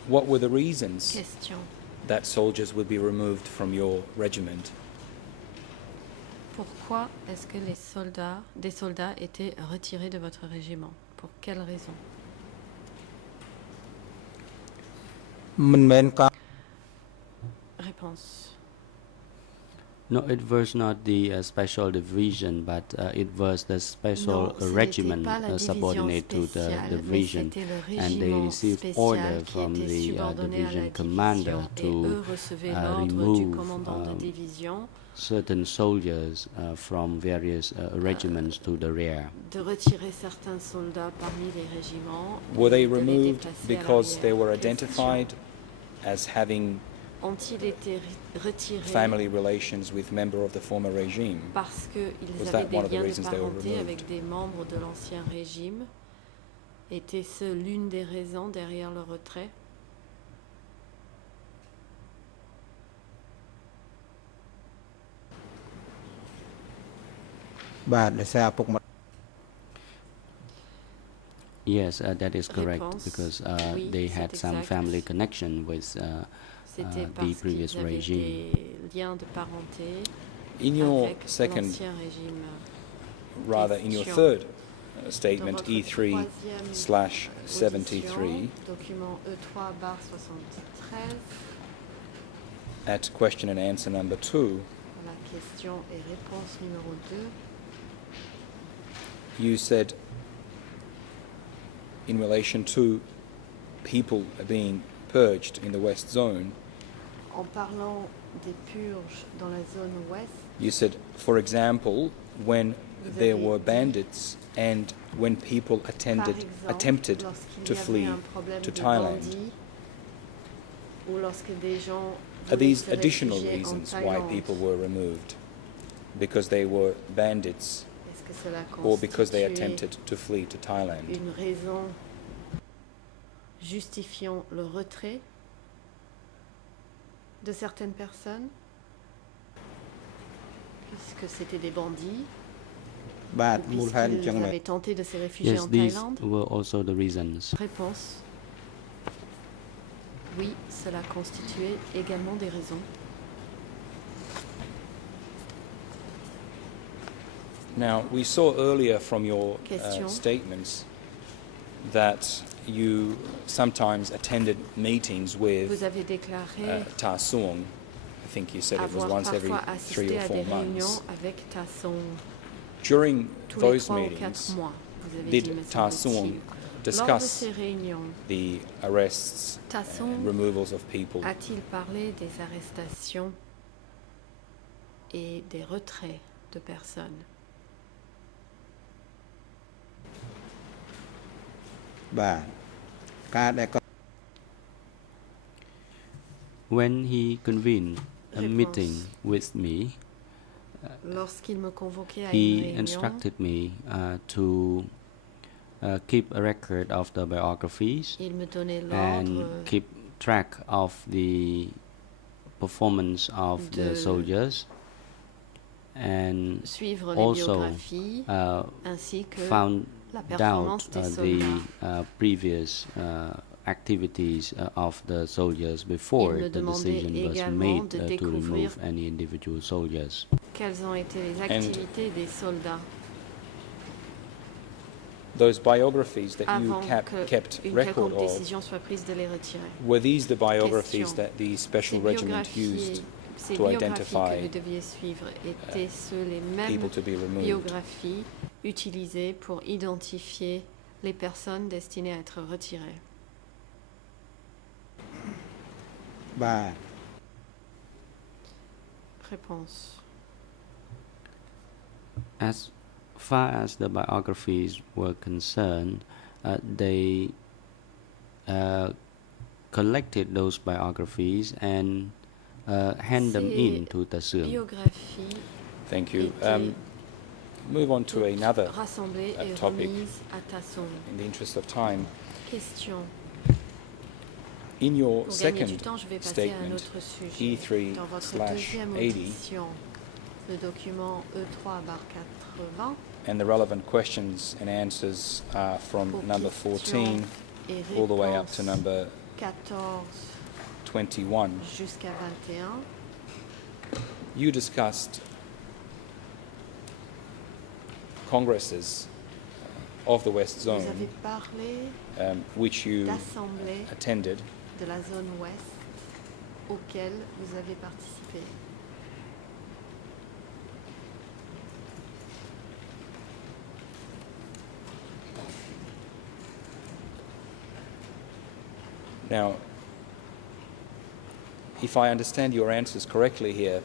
What were the reasons Question. that soldiers would be removed from your regiment? Pourquoi est-ce que des soldats étaient retirés de votre régiment? Pour quelle raison? មិនមែនការ Réponse. No, it was not the special division, but it was the special Non, ce n'était regiment pas la division subordinate to the spéciale, mais division, c'était le and they régiment received spécial order qui from était the subordonné à la division commander division, et eux to recevaient l'ordre du remove commandant de division certain soldiers from various regiments to the rear. de retirer certains soldats parmi les régiments. Were they et de les removed déplacer à because they l'arrière. were Question. identified as having Ont-ils été retirés family relations with member of the former regime? parce qu'ils Was avaient that des one of the liens de reasons they were parenté removed? avec des membres de l'ancien régime? Était-ce l'une des raisons derrière le retrait?បាទដោយសារឪពុកម្ដាយ Yes, that is correct, Réponse. because Oui, they c'est had some exact. family connection with C'était the parce previous qu'ils avaient regime. des liens de parenté In your avec second, l'ancien régime. rather in your question. third statement, Dans votre troisième E3/73, audition, document E3/73, at question and answer number 2, la question et réponse numéro 2, you said, in relation to people being purged in the West Zone, en parlant des purges dans la zone ouest, you said, for example, when Vous there avez were dit, bandits and when people par attempted exemple, lorsqu'il to y avait flee un problème to de Thailand. bandits, ou lorsque des gens Are voulaient these se additional réfugier en reasons why Thaïlande, people were removed? Because they were bandits est-ce que cela or because they constituait attempted to flee to Thailand? une raison justifiant le retrait de certaines personnes, puisque c'était des bandits, បាទ ou មូលហេតុអញ្ចឹង puisqu'ils មែន avaient tenté de se réfugier Yes, en these Thaïlande? were also the reasons. Réponse. Oui, cela constituait également des raisons. Now, we saw earlier from your Question. statements that you sometimes attended meetings Vous with avez déclaré Ta Soong. I think you said it was avoir once every parfois 3 assisté or à 4 des réunions months. avec Ta Soong During tous les those 3 ou 4 meetings, mois. Vous avez did dit, me Ta semble-t-il. Soong Lors de discuss ces réunions, the arrests Ta Soong and removals of people? a-t-il parlé des arrestations et des retraits de personnes? បាទការដែលគាត់ When he convened a Réponse. meeting with me, Lorsqu'il me convoquait à une he réunion, instructed me to keep a record of the biographies il me donnait and l'ordre keep track of the performance of the de soldiers, and suivre les also biographies ainsi que found la out performance des the soldats. previous activities of the soldiers before Il me the demandait decision was également made de to découvrir remove any individual soldiers. quelles ont été les activités des soldats Those biographies that you avant kept qu'une record quelconque of, décision soit prise de les retirer. were these the biographies Question. that the special Ces regiment biographies, used ces to biographies identify que vous deviez suivre étaient les mêmes people to be removed? biographies utilisées pour identifier les personnes destinées à être retirées. បាទ Réponse. As far as the biographies were concerned, they collected those biographies and hand them Ces in to Tasum. biographies Thank you. étaient Move on to another rassemblées et topic. remises à Tasson. in the interest of time. Question. In your Pour gagner du second temps, je vais passer à un statement, autre sujet. Dans votre deuxième E3/80, audition, le document E3/80, and the relevant questions and answers are from aux number questions 14 et all the way up to réponses number 14 21. jusqu'à 21, You discussed congresses of the West vous avez Zone, parlé which you d'assemblées attended, de la zone ouest auxquelles vous avez participé. Now, if I understand your answers correctly here,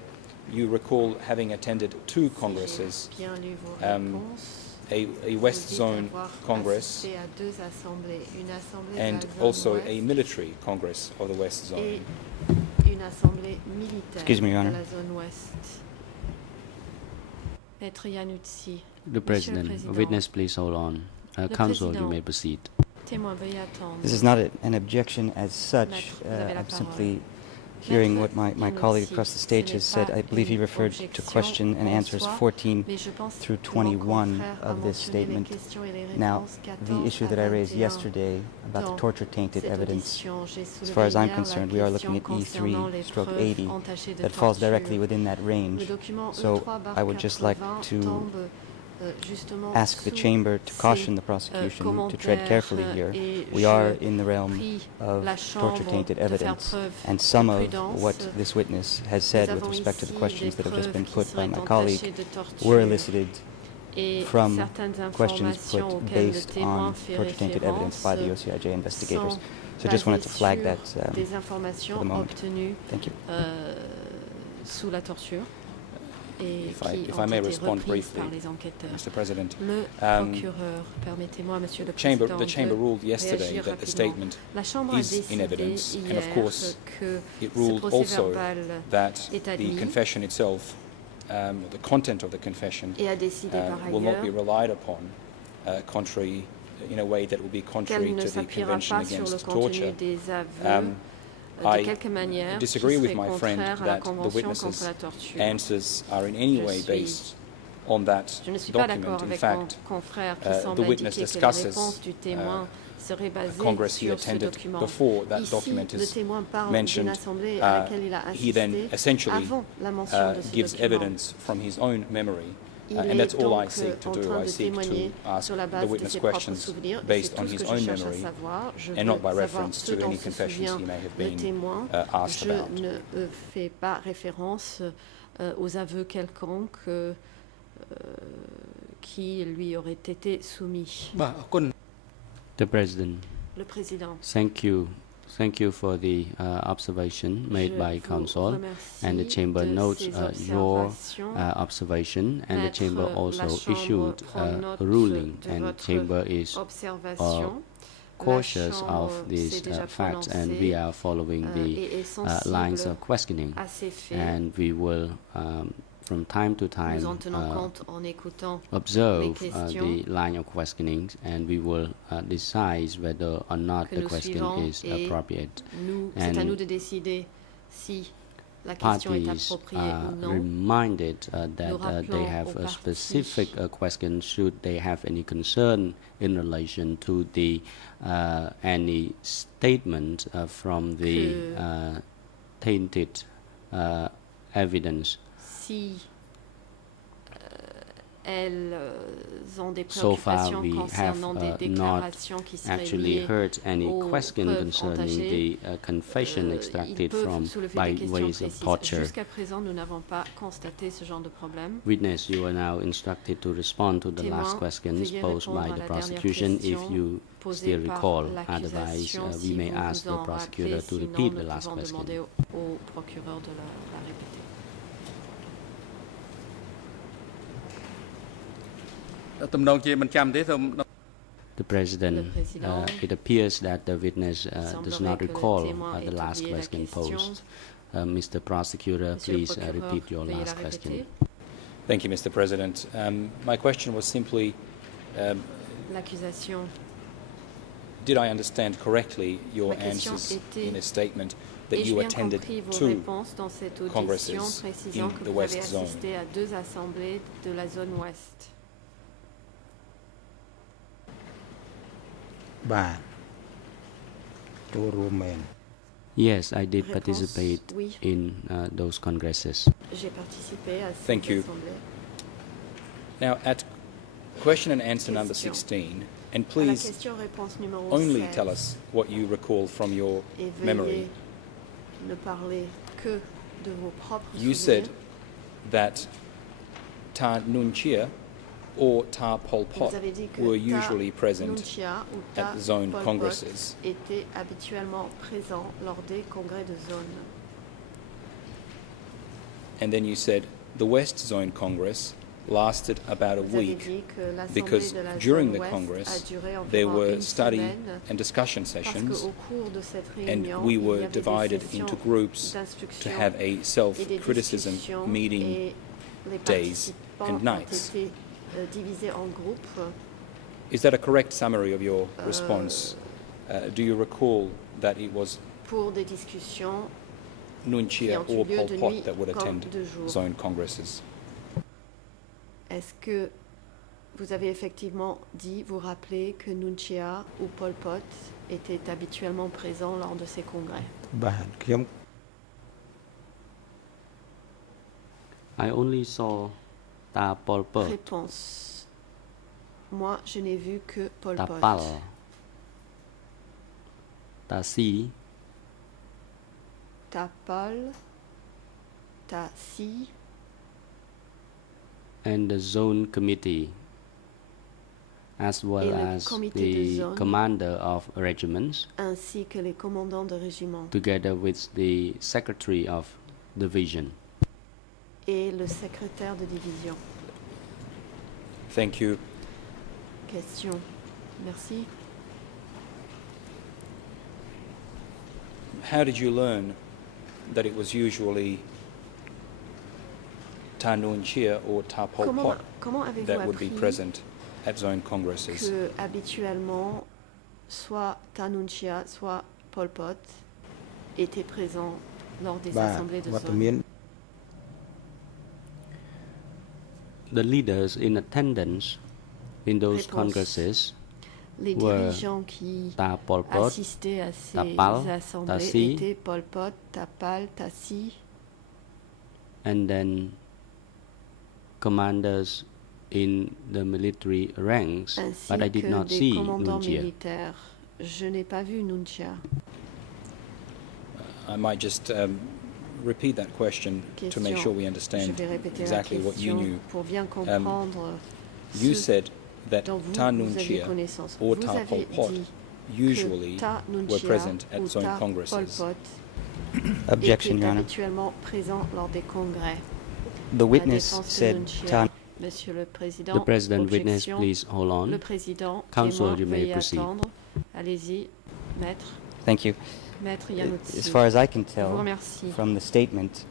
you recall having attended two congresses, Si j'ai bien lu vos um, réponses, a West vous dites Zone avoir Congress assisté à deux assemblées, une assemblée de and la zone also ouest a military Congress of the West et Zone. une assemblée militaire Excuse me, Your de Honor. la zone ouest. Maître Iannuzzi, The President, Président. witness, please hold on. Counsel, you Président. may proceed. témoin, veuillez attendre. This is not an objection as such. Maître, vous avez la I'm parole. simply hearing what my Maître colleague Iannuzzi, across the ce stage n'est has said. pas I believe he une referred to objection question and en answers soi, 14 mais je pense through que mon 21 confrère a of this mentionné les statement. questions et les Now, réponses the 14 issue à that I raised 21 yesterday about dans the torture-tainted cette evidence, audition. J'ai as soulevé far as I'm hier la concerned, we are looking question at concernant les preuves E3/80 entachées de that falls torture. directly within that Le range. document So E3/80 I would just like to tombe, justement ask the sous chamber to ces, caution the prosecution to tread commentaires, carefully here. et We je are in the realm prie of la Chambre torture-tainted de faire evidence, preuve and de some of prudence. what this witness has Nous said with avons respect to the ici questions des that have just preuves been qui put by seraient my entachées colleague de torture were elicited et from certaines questions informations put auxquelles le based témoin on fait torture-tainted evidence by the référence OCIJ investigators. sont So I just wanted to basées flag sur that des informations for the moment. obtenues Thank you. sous la torture et If qui I ont may été respond reprises briefly, par les enquêteurs. Mr. President, Le procureur, permettez-moi, Monsieur le Président, the chamber de ruled yesterday réagir that the rapidement. statement La Chambre a is in décidé evidence, and hier of course, que it ce ruled also procès-verbal that est the admis confession itself, the content of the confession, et a décidé par will not be ailleurs relied upon contrary in a way that will be contrary qu'elle ne to the s'appuiera Convention pas sur le Against contenu Torture. des aveux de I quelque manière qui disagree with serait my friend contraire à la that the Convention contre witnesses' la torture. answers are in any Je way suis- based on that Je ne suis pas document. d'accord In avec fact, mon confrère qui the semble witness indiquer que les discusses, réponses du témoin seraient basées Congress he sur ce attended document. before that Ici, document le is témoin parle mentioned, d'une assemblée à laquelle il a he then assisté essentially avant la mention de ce gives document. evidence from his own memory. Il And est that's all I donc seek to en do. train I de seek to témoigner ask sur la the base de witness ses propres questions souvenirs. Et based c'est on tout ce his que je own cherche à memory savoir. Je and not veux by savoir reference ce to dont any se confessions souvient he may have le been témoin. asked Je about. ne fais pas référence aux aveux quelconques qui lui auraient été soumis. The President, Le Président, thank you for the observation made je by vous Counsel, remercie and the Chamber de notes ces your observations. observation, and the Maître, Chamber la also Chambre issued prend a note ruling, de and votre Chamber is observation. cautious Chambre of s'est these déjà facts, and prononcée, we are following the et est sensible lines of questioning, à ces faits. and we will from time to time Nous en tenons compte en écoutant observe les questions the line of questioning, and we will decide whether or not que the nous question suivons is et appropriate. c'est à And nous de décider si la question est parties appropriée are ou non. reminded that Nous they rappelons have aux a parties specific question should they have any concern in relation to the any statement from the tainted evidence. Si elles ont des So far, préoccupations we have concernant des not déclarations qui seraient actually liées heard any aux question preuves concerning partagées, the confession ils extracted peuvent from soulever by des questions ways of précises. torture. Jusqu'à présent, nous n'avons pas constaté ce genre de problème. Witness, you are now instructed to respond to the Témoin, last questions veuillez posed répondre by à the la prosecution dernière if question you posée still par recall. Otherwise, l'accusation. we Si may vous ask vous the en prosecutor rappelez, to sinon repeat nous the last pouvons question. demander au procureur de la répéter. The President, it appears that the witness does not recall the last question posed. Mr. Prosecutor, Monsieur le please procureur, repeat your veuillez last la question. répéter. Thank you, Mr. President. My question was simply, L'accusation did I understand correctly your Ma question answers était, in a statement et that j'ai you bien attended compris vos two réponses dans cette audition, congresses précisant in que the vous avez West Zone? assisté à 2 assemblées de la zone ouest. បាទចូលរួមមែន Yes, I did Réponse, participate oui. in those congresses. J'ai participé à cette Thank you. assemblée. Now, at question and answer number Question. 16, and À la please question-réponse numéro only 16, tell us what you recall from your et memory. veuillez ne parler que de vos propres You souvenirs. said that Ta Nunchia or Ta Pol Pot Vous avez dit que were Ta usually present Nunchia ou Ta at zone Pol Pot congresses. étaient habituellement présents lors des congrès de zone. And then you said the West Zone Congress lasted about a Vous avez week dit que l'assemblée because de la during zone the ouest Congress a duré there environ were une study semaine and discussion parce sessions, qu'au cours de cette and réunion, we il y were avait des divided sessions into groups to d'instruction have a et des self-criticism discussions meeting. et les days participants and ont nights. été divisés en groupes. Is that a correct summary of your response? Do you recall that it was Pour des discussions qui Nunchia ont eu or lieu Pol de Pot nuit that would comme attend de jour. zone congresses? Est-ce que vous avez effectivement dit, vous rappelez que Nunchia ou Pol Pot étaient habituellement présents lors de ces congrès? បាទខ្ញុំ I only saw Ta Pol Pot, Réponse. Moi, je n'ai vu que Pol Ta Pot. Pal, Ta Si, Ta Pal, Ta Si and the zone committee, as well Et le as comité de the zone. commander of regiments, ainsi que les commandants de régiment together with the secretary of division. et le secrétaire de division. Thank you. Question. Merci. How did you learn that it was usually Ta Nunchia or Ta Pol Pot Comment avez-vous that would be appris present at zone congresses? que habituellement soit Ta Nunchia, soit Pol Pot étaient présents lors des បាទ assemblées de វត្ត zone? មាន The leaders in attendance in those Réponse. congresses, Les Ouais. dirigeants qui Ta Pol Pot, assistaient à ces Ta Pal, assemblées Ta Si. étaient Pol Pot, Ta Pal, Ta Si and then commanders in the military ranks, ainsi but I did que not des see commandants Nunchia. militaires. Je n'ai pas vu Nunchia. I might just repeat that question to make Question. sure we Je understand vais répéter exactly la what you question knew. pour bien comprendre You ce said that dont vous, Ta vous aviez Nunchia connaissance. or Vous Ta Pol avez Pot dit usually que Ta were Nunchia present at ou zone Ta Pol congresses. Pot Objection, étaient Your Honor. habituellement présents lors des congrès. The La witness défense de said Nunchia. Ta Monsieur le Président, The President, witness, objection. please hold on. Le Président, Counsel, témoin, you may veuillez proceed. attendre. Allez-y, Maître. Thank you. Maître As Yanotsi. far as I can Je vous tell remercie. from the statement,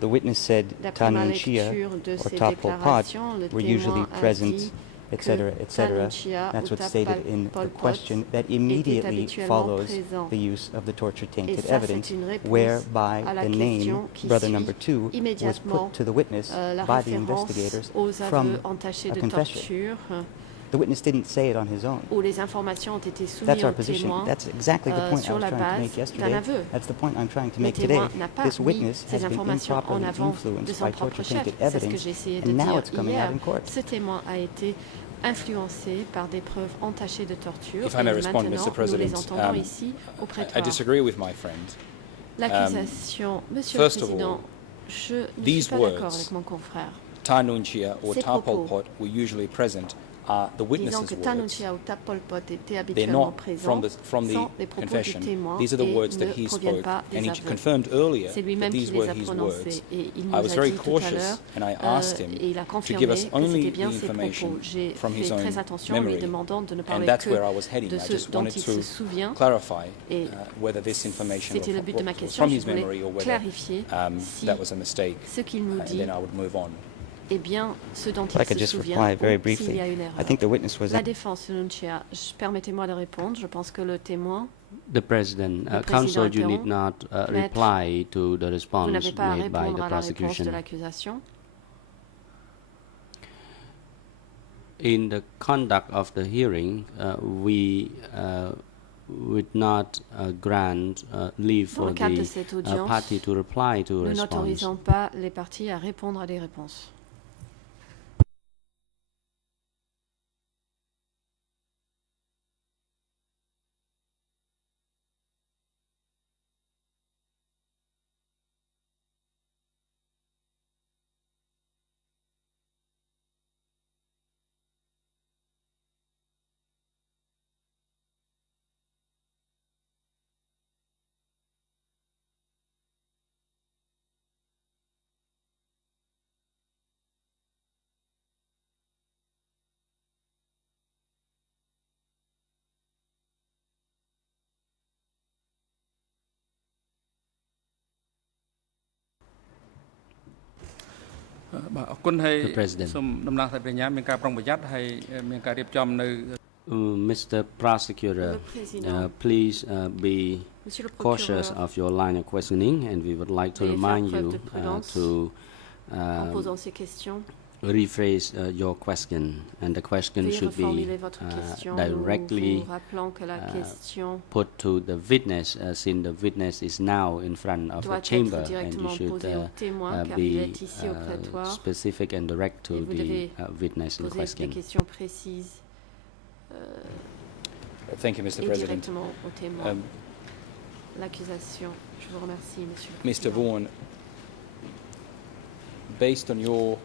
the witness said D'après Ta ma Nunchia lecture de or ces Ta Pol Pot déclarations, le were usually témoin a present dit etc., etc. Tanunchia That's ou what's stated in Pol the Pot question that était immediately habituellement follows présent. the use of the torture Et tainted ça, evidence, c'est une réponse whereby à la the question name qui brother suit number 2 was immédiatement put to the witness la by the référence investigators aux from aveux entachés a de confession. torture, The witness didn't say it on his own. où les informations ont été That's soumises our aux position. témoins That's exactly the point I sur was la trying to base make d'un yesterday. aveu. That's the point I'm trying to Le make today. témoin n'a pas This mis witness ces has been informations en improperly avant de influenced son by propre torture chef. tainted C'est ce que evidence, j'ai essayé de and now dire it's coming hier. out in court. Ce témoin a été influencé par des preuves entachées de torture. If I may et respond, maintenant, Mr. nous President, les entendons ici au I prétoire. disagree with my friend. L'accusation, Monsieur le first of Président, all, je ne these suis pas d'accord words, avec mon confrère. Tanunchia or Ces Ta Pol propos, Pot were usually present are the disant witnesses' que words. Tanunchia ou Ta Pol Pot étaient They're habituellement not présents from the sans les propos du confession. témoin These are the et words that ne he proviennent spoke, pas des and he aveux. confirmed earlier C'est that lui-même qui these les were a his prononcés words. et il I nous was a very dit tout à cautious, l'heure and I asked him et il a to confirmé give us que only c'était the bien ses information propos. J'ai from his fait own très attention en lui memory, demandant de ne and parler that's que where I was heading. de I ce just dont wanted il se to souvient. clarify Et whether this information c'était le but de ma was question. from Je his voulais memory or whether clarifier si that was a mistake, ce qu'il nous and dit then I would move on. est bien ce dont If I il could se just souvient reply very ou s'il briefly. y a une erreur. I think the witness was La défense de Nunchia, permettez-moi de répondre. Je pense que le témoin, The President, Le Counsel, you Président need not Maître, reply to the vous response n'avez pas à made by répondre the à la réponse prosecution. de l'accusation. In the conduct of the hearing, we would not grant leave Dans for le cadre de the cette audience, party to reply to a nous response. n'autorisons pas les parties à répondre à des réponses. The President. Mr. Prosecutor, Le Président, please be Monsieur le cautious procureur, of your line of questioning, and we would like to Veuillez faire remind preuve you de prudence to en posant ces questions, rephrase your question, and the question veuillez should be reformuler votre question, directly vous rappelant que la question put to the witness, since the witness is now in front of the doit être chamber, and you directement should posée au témoin, car il be est ici au prétoire, specific and direct et to vous the devez witness in poser des question. questions précises Thank you, Mr. et President. directement au témoin. Um, L'accusation. Je vous remercie, Monsieur le Mr. Président. Vaughan, based on your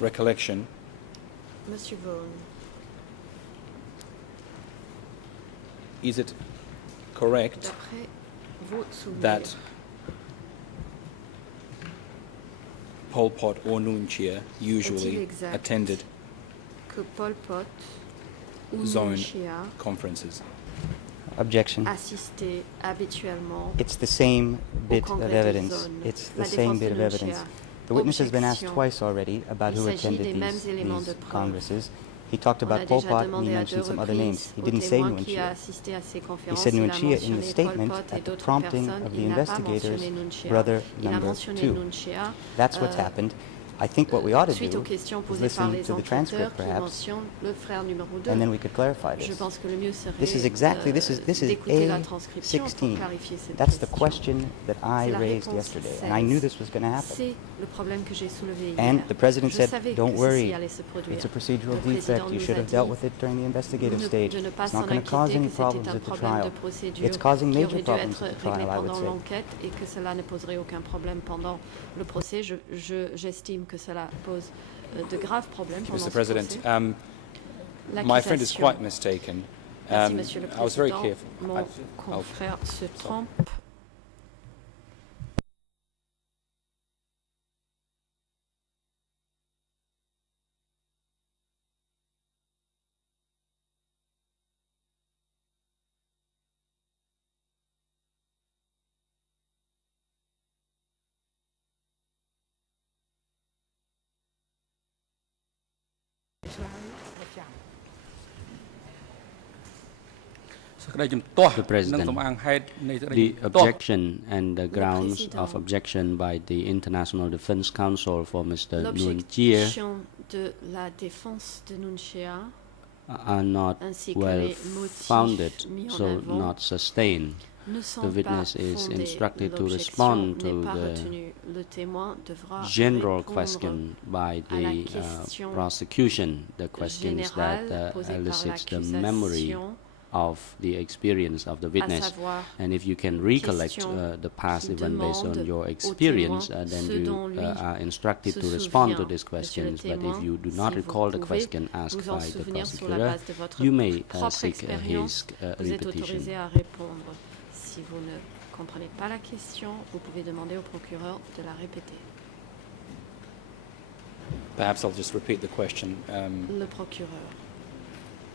recollection, Monsieur Vaughan, is it correct d'après vos souvenirs, that Pol Pot or Nunchia usually exact attended que Pol Pot ou zone Nunchia conferences? Objection. assistait habituellement It's the same bit congrès of des evidence. zones. It's La the same défense bit de of Nunchia. evidence. The witness has been asked Objection. twice already about Il who s'agit attended des mêmes éléments de preuve. congresses. He talked On a about Pol déjà Pot and he demandé à deux mentioned some other names. reprises He au didn't say témoin qui a Nunchia. assisté à ces He conférences. said Il a Nunchia in the mentionné Pol statement Pot et at the d'autres prompting personnes. of the Il n'a pas investigators, mentionné Nunchia. brother Il a number mentionné 2. Nunchia. That's what's happened. I think what we ought to Suite do aux questions is posées par listen les to the enquêteurs transcript qui perhaps, mentionnent le frère numéro 2. and then we could clarify Je this. pense que le mieux serait This is exactly, this is d'écouter la transcription pour A16. clarifier cette That's the question. question that I C'est la raised réponse yesterday, and I knew 16. this was going to happen. C'est le problème que j'ai soulevé hier. And the President Je said, savais don't que worry, ceci allait se produire. it's a procedural Le Président defect. You nous should a have dealt dit with it during the investigative stage. de ne pas It's s'en not going to cause inquiéter, any que c'était problems un at the problème de trial. procédure It's causing qui major aurait dû problems être at the réglé trial, I would pendant say. l'enquête et que cela ne poserait aucun problème pendant le procès. J'estime que cela pose de graves problèmes pendant Mr. ce President, procès. my friend is L'accusation. quite mistaken. Merci, Monsieur le I was very Président. careful. Mon confrère se trompe. The President, the objection and the grounds of objection by the International Defense Council for Mr. Nuon Chea de la défense de Nuon Chea are not well founded, so not sustained. The witness is instructed to respond to the general question by the prosecution, the questions that elicits the memory of the experience of the witness. And if you can recollect the past event based on your experience, then you are instructed to respond to these questions. But if you do not recall the question asked by the prosecutor, you may seek his repetition. Si vous ne comprenez pas la question, vous pouvez demander au procureur de la répéter. Perhaps I'll just repeat the question. Le procureur.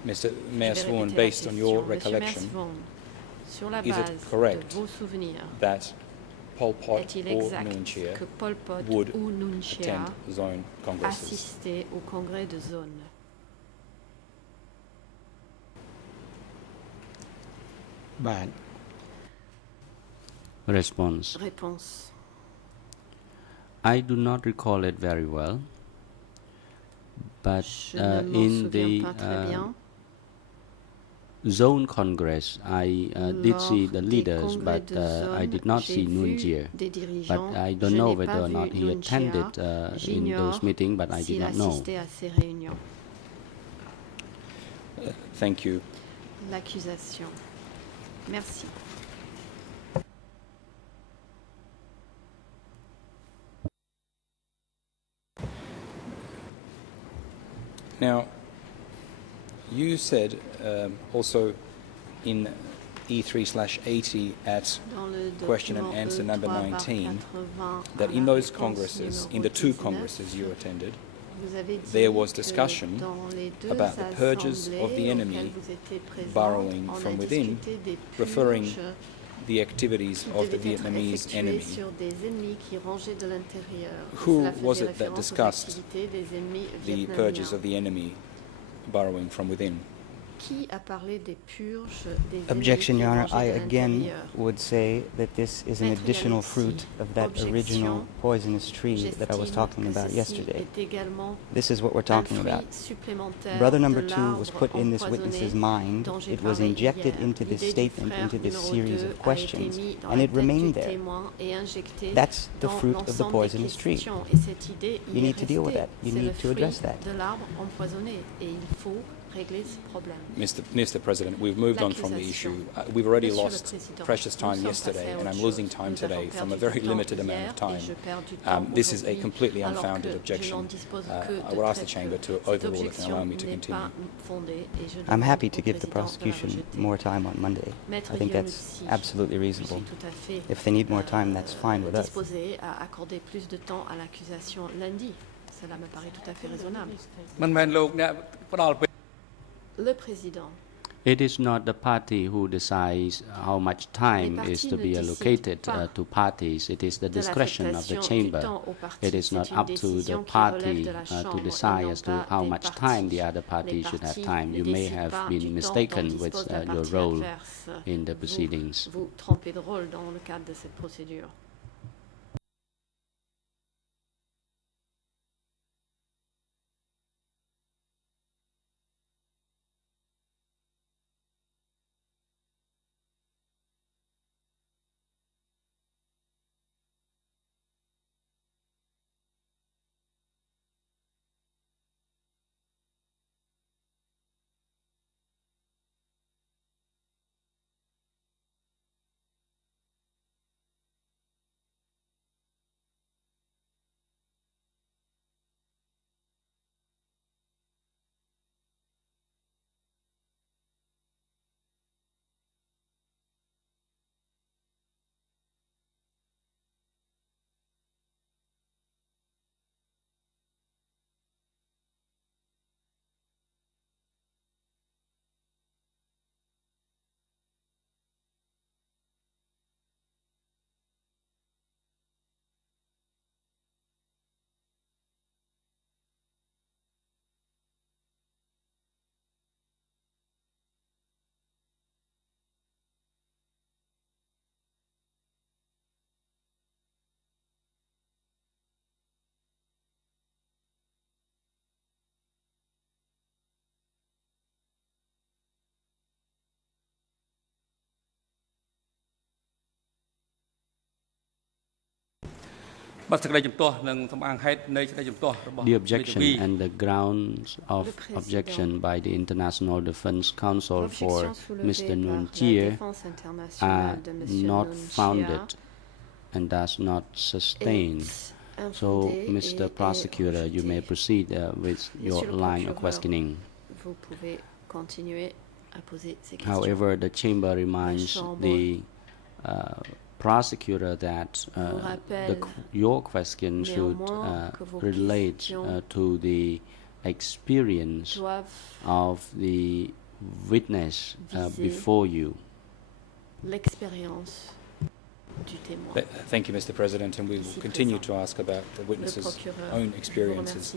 Mr. Mayor Swan, based on your recollection, sur la is base it correct de vos souvenirs, that Pol Pot est-il or exact Nuon Chea que Pol Pot would ou Nuon Chea attend zone congresses? assistait au congrès de zone? Bad. Response. Réponse. I do not recall it very well, but Je ne m'en in souviens the pas très bien. Zone Congress, I did see the Lors des leaders, congrès but de zone, I did not j'ai see Nuon vu Chea. des But dirigeants. I Je don't know n'ai whether pas or not vu he Nuon Chea. attended in J'ignore those meetings, but I did s'il not know. assistait à ces réunions. Thank you. L'accusation. Merci. Now, you said also in E3/80 at Dans le question and document answer number E3/80 19 à that la in those réponse congresses, in numéro the two 19, congresses you attended, vous avez dit there was que discussion dans les deux about the purges assemblées of the enemy auxquelles vous étiez présents, burrowing on a from within, discuté des referring purges the activities qui of the devaient être Vietnamese effectuées enemy. sur des ennemis qui rangeaient de l'intérieur. Who Cela was faisait it that référence aux discussed activités des ennemis The vietnamiens. purges of the enemy burrowing from within. Qui a parlé des purges des Objection, ennemis Your Honor. qui I rangeaient de again l'intérieur? would say that this is an Maître additional Yalexi, fruit of that original objection. poisonous tree that I was J'estime talking que about ceci yesterday. est également This is what we're un talking fruit about. supplémentaire Brother de number 2 was l'arbre put in this empoisonné witness's mind. dont j'ai It was parlé injected hier. into this L'idée du statement, frère into this numéro series 2 of a été questions, mis dans and la it tête remained du there. témoin et injecté That's the dans fruit of the l'ensemble des poisonous tree. questions. Et cette idée y You est need to deal with restée. that. You C'est need le to address fruit that. de l'arbre empoisonné et il faut régler ce problème. Mr. President, we've moved on from the issue. We've already lost precious time yesterday, and I'm losing time today from a very limited amount of time. This is a completely unfounded objection. I would ask the Chamber to overrule it and allow me to continue. I'm happy to give the prosecution more time on Monday. I think that's absolutely reasonable. If they need more time, that's fine with us. Disposé à accorder plus de temps à l'accusation lundi. Cela me paraît tout à fait raisonnable. Le président. It is not the party who decides how much time is to be allocated to parties. It is the discretion of the chamber. It is not up to the party to decide as to how much time the other party should have time. You may have been mistaken with your role in the proceedings. Vous trompez de rôle dans le cadre de cette procédure. The objection and the grounds of objection by the International Defense Council for Mr. Nuon Chea are not founded and does not sustain. So, Mr. Prosecutor, you may proceed with your line of questioning. However, the Chamber reminds the prosecutor that your question should relate to the experience of the witness before you. Thank you, Mr. President, and we will continue to ask about the witness's own experiences.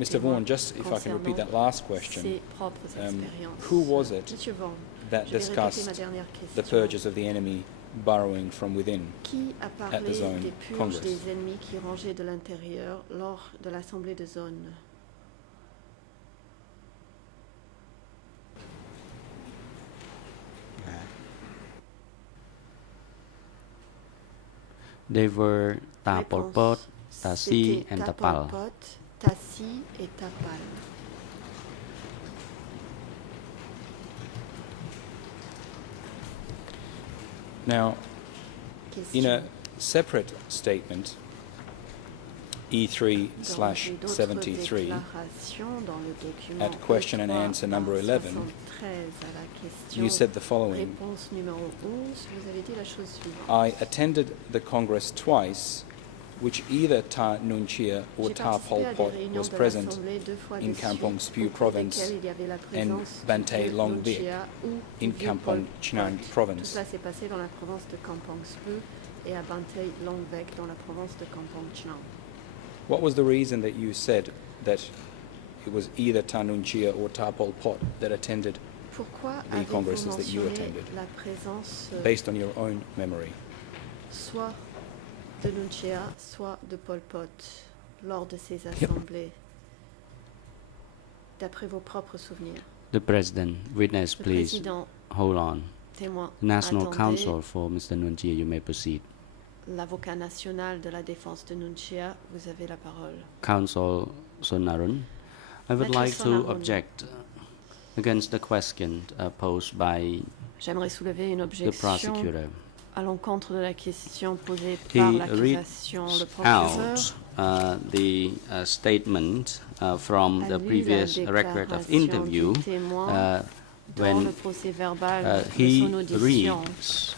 Mr. Vaughan, just if I can repeat that last question, who was it that discussed the purges of the enemy burrowing from within at the Zone Congress? They were Ta Pol Pot, Ta Si, and Ta Pal. Now, in a separate statement, E3/73, at question and answer number 11, you said the following: I attended the Congress twice, which either Ta Nuon Chea or Ta Pol Pot was present in Kampong Speu Province and Bantay Long Vic in Kampong Chhnang Province. What was the reason that you said that it was either Ta Nuon Chea or Ta Pol Pot that attended the congresses that you attended, based on your own memory? Soit de Nuon Chea, soit de Pol Pot, lors de ces assemblées, d'après vos propres souvenirs. The President, witness, please hold on. National Counsel for Mr. Nuon Chea, you may proceed. L'avocat national de la défense de Nuon Chea, vous avez la parole. Counsel Sonarun, I would like to object against the question posed by the prosecutor. À l'encontre de la question posée par l'accusation, le procureur. The statement from the previous record of interview when he reads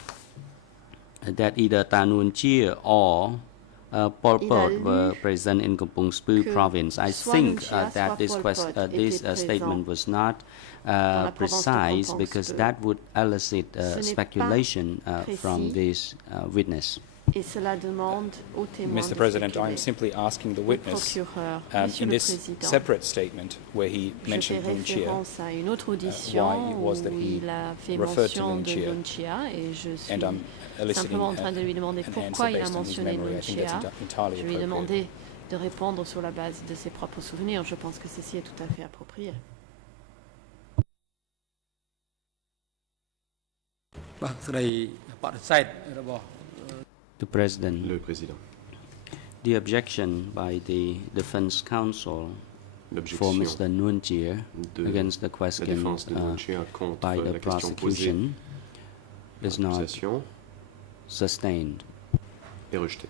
that either Ta Nuon Chea or Pol Pot were present in Kampong Speu Province. I think that this statement was not precise, because that would elicit speculation from this witness. Mr. President, I'm simply asking the witness, in this separate statement where he mentioned Nuon Chea, why it was that he referred to Nuon Chea, and I'm eliciting an answer based on his memory. I think that's entirely appropriate. Je lui ai demandé de répondre sur la base de ses propres souvenirs. Je pense que ceci est tout à fait approprié. The President. Le Président. The objection by the Defense Counsel for Mr. Nuon Chea against the question by the prosecution is not sustained. Et rejeté.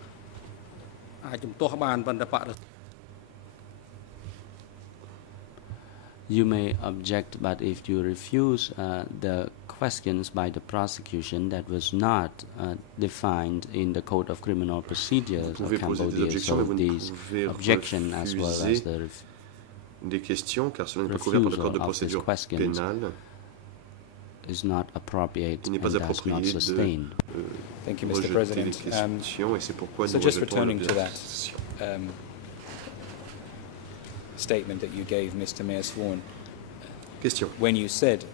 You may object, but if you refuse the questions by the prosecution that was not defined in the Code of Criminal Procedures of Cambodia, so this objection as well as the des questions, car cela n'est pas couvert par le Code de procédure pénale, is not appropriate and thus not sustained. Thank you, Mr. President. So just returning to that statement that you gave, Mr. Mayor Sworn, when you said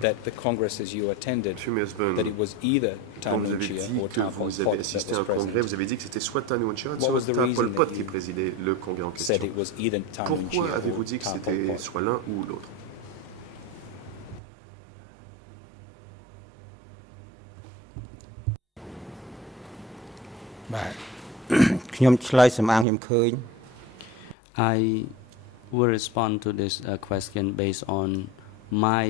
that the congresses you attended, that it was either Ta Nuon Chea or Ta Pol Pot that was present. What was the reason that you said it was either Ta Nuon Chea or Ta Pol Pot? បាទ ខ្ញុំឆ្លើយសំអាងខ្ញុំឃើញ I will respond to this question based on my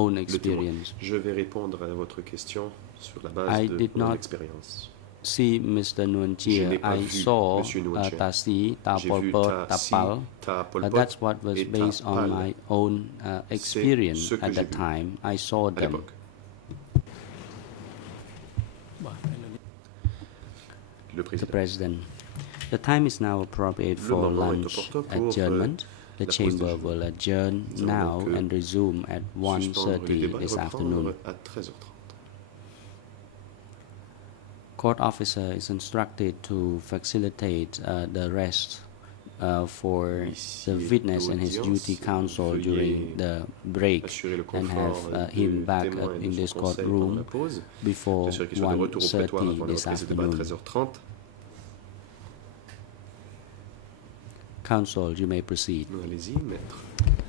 own experience. Je vais répondre à votre question sur la base de mon expérience. See Mr. Nuon Chea, I saw Tasi, Ta Pol Pot, Ta Pal. That's what was based on my own experience at that time. I saw them. The President. The time is now appropriate for lunch adjournment. The chamber will adjourn now and resume at 1:30 this afternoon. Court officer is instructed to facilitate the rest for the witness and his duty counsel during the break and have him back in this courtroom before 1:30 this afternoon. Counsel, you may proceed.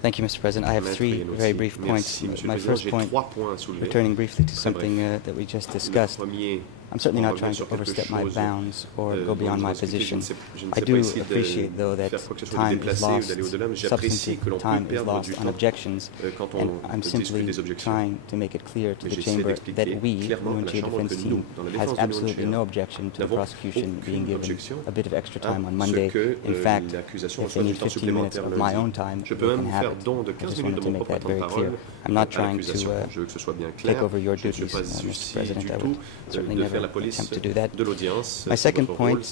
Thank you, Mr. President. I have three very brief points. My first point, returning briefly to something that we just discussed. I'm certainly not trying to overstep my bounds or go beyond my position. I do appreciate, though, that time is lost, substantive time is lost on objections, and I'm simply trying to make it clear to the Chamber that we, Nuon Chea defense team, has absolutely no objection to the prosecution being given a bit of extra time on Monday. In fact, if they need 15 minutes of my own time, they can have it. I just wanted to make that very clear. I'm not trying to take over your duties, Mr. President. I would certainly never attempt to do that. My second point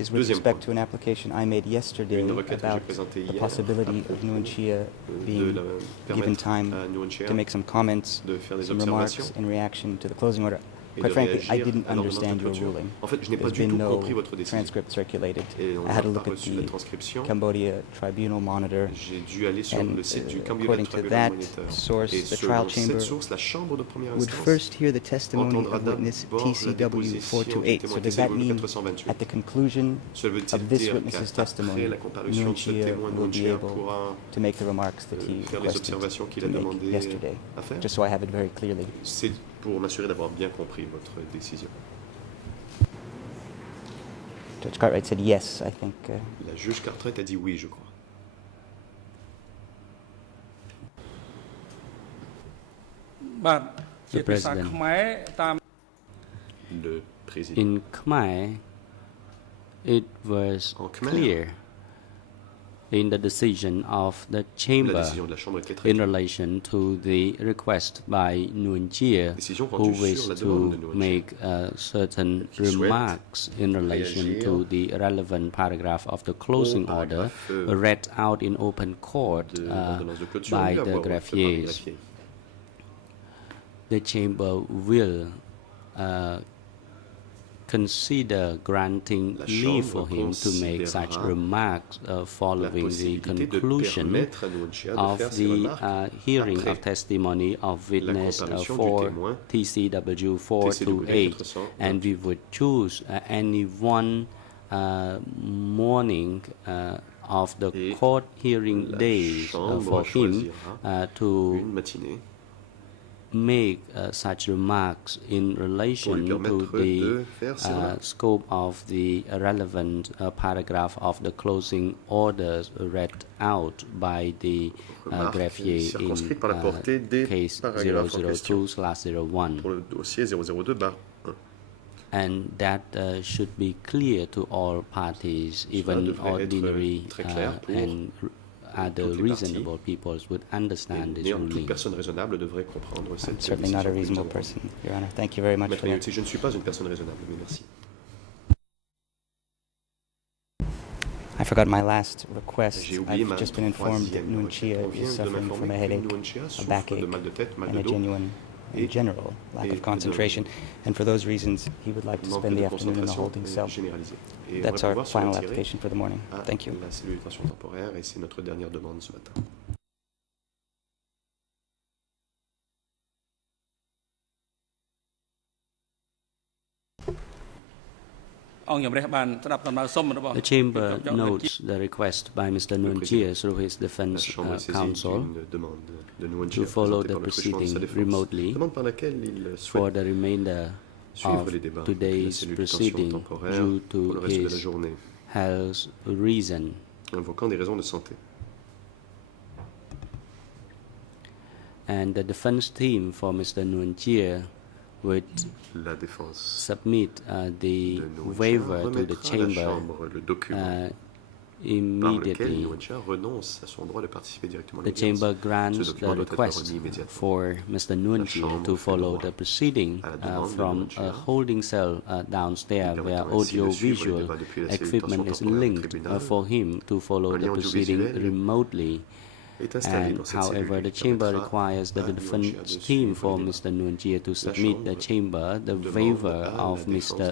is with respect to an application I made yesterday about the possibility of Nuon Chea being given time to make some comments, some remarks in reaction to the closing order. Quite frankly, I didn't understand your ruling. There's been no transcript circulated. I had a look at the Cambodia Tribunal Monitor, and according to that source, the trial chamber would first hear the testimony of witness TCW 428. So does that mean at the conclusion of this witness's testimony, Nuon Chea will be able to make the remarks that he requested to make yesterday? Just so I have it very clearly. Pour m'assurer d'avoir bien compris votre décision. Judge Cartwright said yes, I think. La juge Cartwright a dit oui, je crois. The President. Le président. In Khmer, it was clear in the decision of the chamber in relation to the request by Nuon Chea, who wished to make certain remarks in relation to the relevant paragraph of the closing order read out in open court by the greffiers. The chamber will consider granting leave for him to make such remarks following the conclusion of the hearing of testimony of witness for TCW 428, and we would choose any one morning of the court hearing days for him to make such remarks in relation to the scope of the relevant paragraph of the closing orders read out by the greffier in case 002/01. And that should be clear to all parties, even ordinary and other reasonable peoples would understand this ruling. I'm certainly not a reasonable person, Your Honor. Thank you very much for that. Je ne suis pas une personne raisonnable, mais merci. I forgot my last request. I've just been informed that Nuon Chea is suffering from a headache, a backache, and a genuine and general lack of concentration, and for those reasons he would like to spend the afternoon in the holding cell. That's our final application for the morning. Thank you. La cellule de détention temporaire, et c'est notre dernière demande ce matin. The chamber notes the request by Mr. Nuon Chea through his defense counsel to follow the proceeding remotely for the remainder suivre les débats depuis la today's cellule proceeding détention temporaire due pour le to reste de la his journée, health reason. invoquant des raisons de santé. And the defense team for Mr. Nuon Chea would La défense submit the de Nuon Chea waiver to the remettra à la chamber Chambre le document par lequel immediately. Nuon Chea renonce à son droit de participer directement à The l'audience. chamber Ce grants document the doit être request remis immédiatement. for Mr. Nuon Chea to follow the proceeding from a holding cell downstairs where audio-visual equipment is linked for him to follow the proceeding remotely. And however, the chamber requires that the defense team for Mr. Nuon Chea to submit the chamber the waiver of Mr.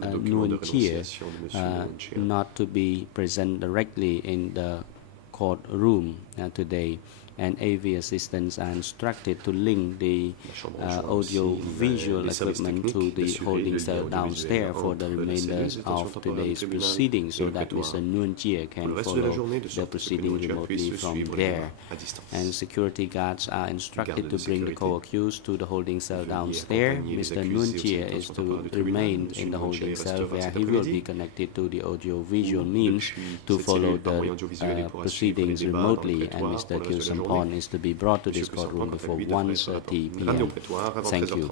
Nuon Chea not to be present directly in the courtroom today. And AV assistants are instructed to link the audio-visual equipment to the holding cell downstairs for the remainder of today's proceedings, so that Mr. Nuon Chea can follow the proceeding remotely from there. And security guards are instructed to bring the co-accused to the holding cell downstairs. Mr. Nuon Chea is to remain in the holding cell, where he will be connected to the audio-visual means to follow the proceedings remotely, and Mr. Kyo Sampon is to be brought to this courtroom before 1:30 p.m. Thank you.